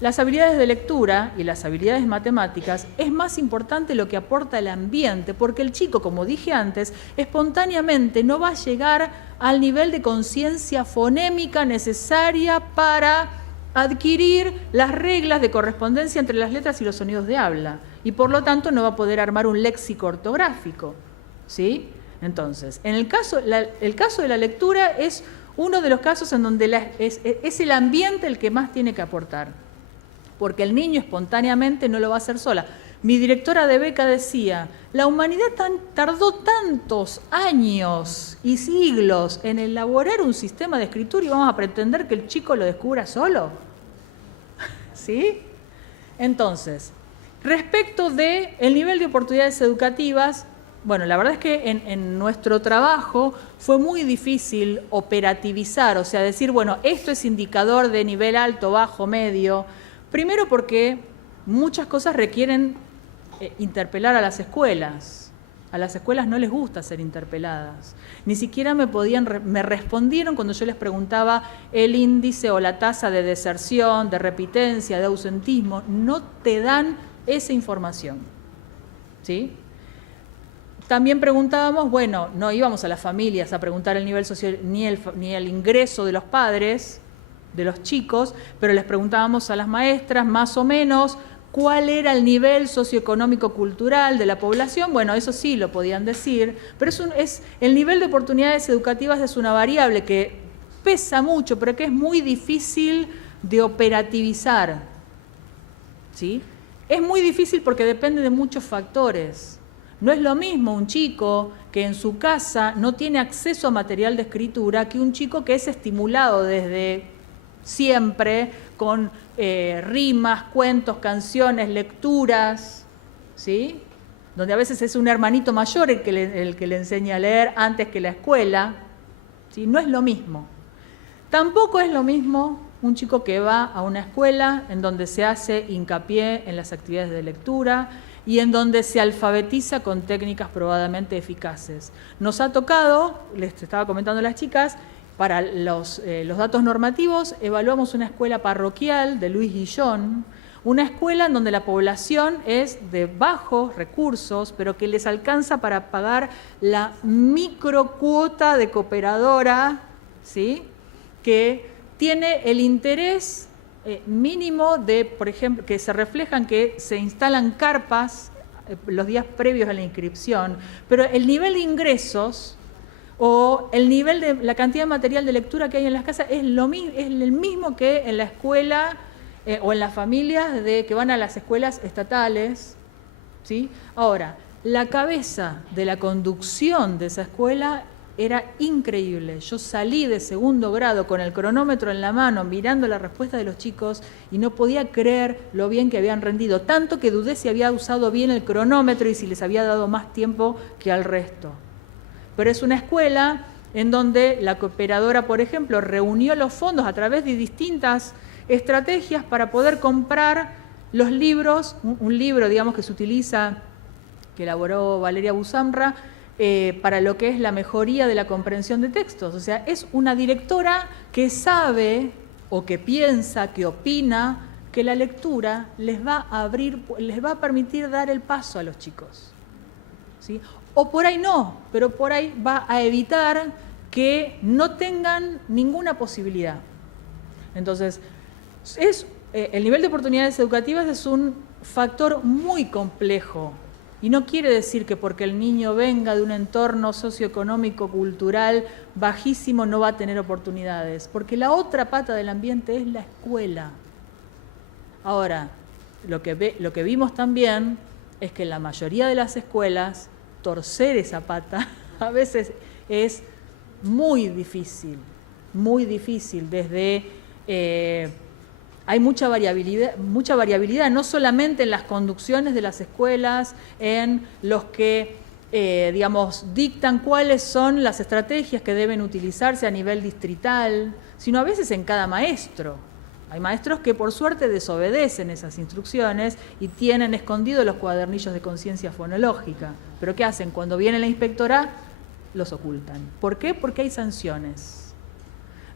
las habilidades de lectura y las habilidades matemáticas, es más importante lo que aporta el ambiente, porque el chico, como dije antes, espontáneamente no va a llegar al nivel de conciencia fonémica necesaria para adquirir las reglas de correspondencia entre las letras y los sonidos de habla, y por lo tanto no va a poder armar un léxico ortográfico, ¿sí? Entonces, en el caso de la lectura es uno de los casos en donde es el ambiente el que más tiene que aportar, porque el niño espontáneamente no lo va a hacer sola. Mi directora de beca decía, la humanidad tardó tantos años y siglos en elaborar un sistema de escritura y vamos a pretender que el chico lo descubra solo. ¿Sí? Entonces, respecto del nivel de oportunidades educativas, bueno, la verdad es que en nuestro trabajo fue muy difícil operativizar, o sea, decir, bueno, esto es indicador de nivel alto, bajo, medio. Primero porque muchas cosas requieren interpelar a las escuelas. A las escuelas no les gusta ser interpeladas. Ni siquiera me respondieron cuando yo les preguntaba el índice o la tasa de deserción, de repitencia, de ausentismo. No te dan esa información, ¿sí? También preguntábamos, bueno, no íbamos a las familias a preguntar el nivel social ni el ingreso de los padres, de los chicos, pero les preguntábamos a las maestras más o menos cuál era el nivel socioeconómico-cultural de la población. Bueno, eso sí lo podían decir, pero el nivel de oportunidades educativas es una variable que pesa mucho, pero que es muy difícil de operativizar, ¿sí? Es muy difícil porque depende de muchos factores. No es lo mismo un chico que en su casa no tiene acceso a material de escritura que un chico que es estimulado desde siempre con rimas, cuentos, canciones, lecturas, ¿sí? Donde a veces es un hermanito mayor el que le enseña a leer antes que la escuela, ¿sí? No es lo mismo. Tampoco es lo mismo un chico que va a una escuela en donde se hace hincapié en las actividades de lectura y en donde se alfabetiza con técnicas probadamente eficaces. Nos ha tocado, les estaba comentando a las chicas, para los datos normativos, evaluamos una escuela parroquial de Luis Guillón, una escuela en donde la población es de bajos recursos, pero que les alcanza para pagar la microcuota de cooperadora, ¿sí?, que tiene el interés mínimo de, por ejemplo, que se reflejan que se instalan carpas los días previos a la inscripción, pero el nivel de ingresos o el nivel de la cantidad de material de lectura que hay en las casas es el mismo que en la escuela o en las familias que van a las escuelas estatales, ¿sí? Ahora, la cabeza de la conducción de esa escuela era increíble. Yo salí de segundo grado con el cronómetro en la mano, mirando la respuesta de los chicos y no podía creer lo bien que habían rendido, tanto que dudé si había usado bien el cronómetro y si les había dado más tiempo que al resto. Pero es una escuela en donde la cooperadora, por ejemplo, reunió los fondos a través de distintas estrategias para poder comprar los libros, un libro, digamos, que se utiliza, que elaboró Valeria Busamra, para lo que es la mejoría de la comprensión de textos. O sea, es una directora que sabe o que piensa, que opina que la lectura les va a permitir dar el paso a los chicos, ¿sí? O por ahí no, pero por ahí va a evitar que no tengan ninguna posibilidad. Entonces, el nivel de oportunidades educativas es un factor muy complejo. Y no quiere decir que porque el niño venga de un entorno socioeconómico, cultural bajísimo, no va a tener oportunidades. Porque la otra pata del ambiente es la escuela. Ahora, lo que vimos también es que en la mayoría de las escuelas, torcer esa pata a veces es muy difícil, desde... hay mucha variabilidad, no solamente en las conducciones de las escuelas, en los que, digamos, dictan cuáles son las estrategias que deben utilizarse a nivel distrital, sino a veces en cada maestro. Hay maestros que por suerte desobedecen esas instrucciones y tienen escondidos los cuadernillos de conciencia fonológica. ¿Pero qué hacen? Cuando viene la inspectora, los ocultan. ¿Por qué? Porque hay sanciones.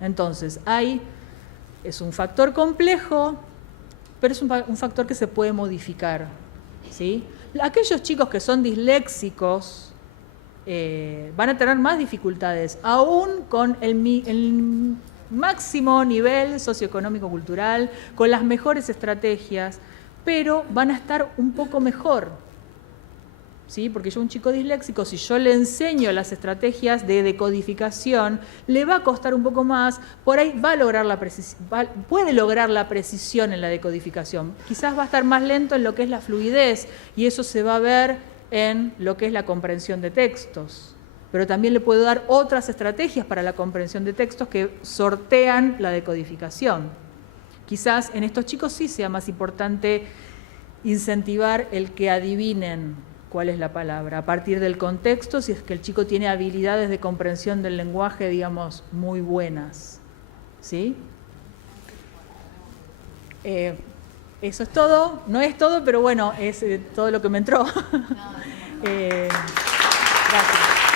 Entonces, es un factor complejo, pero es un factor que se puede modificar, ¿sí? Aquellos chicos que son disléxicos van a tener más dificultades, aún con el máximo nivel socioeconómico-cultural, con las mejores estrategias, pero van a estar un poco mejor, ¿sí? Porque yo a un chico disléxico, si yo le enseño las estrategias de decodificación, le va a costar un poco más, por ahí va a lograr puede lograr la precisión en la decodificación. Quizás va a estar más lento en lo que es la fluidez y eso se va a ver en lo que es la comprensión de textos. Pero también le puedo dar otras estrategias para la comprensión de textos que sortean la decodificación. Quizás en estos chicos sí sea más importante incentivar el que adivinen cuál es la palabra, a partir del contexto, si es que el chico tiene habilidades de comprensión del lenguaje, digamos, muy buenas, ¿sí? Eso es todo, no es todo, pero bueno, es todo lo que me entró. Gracias.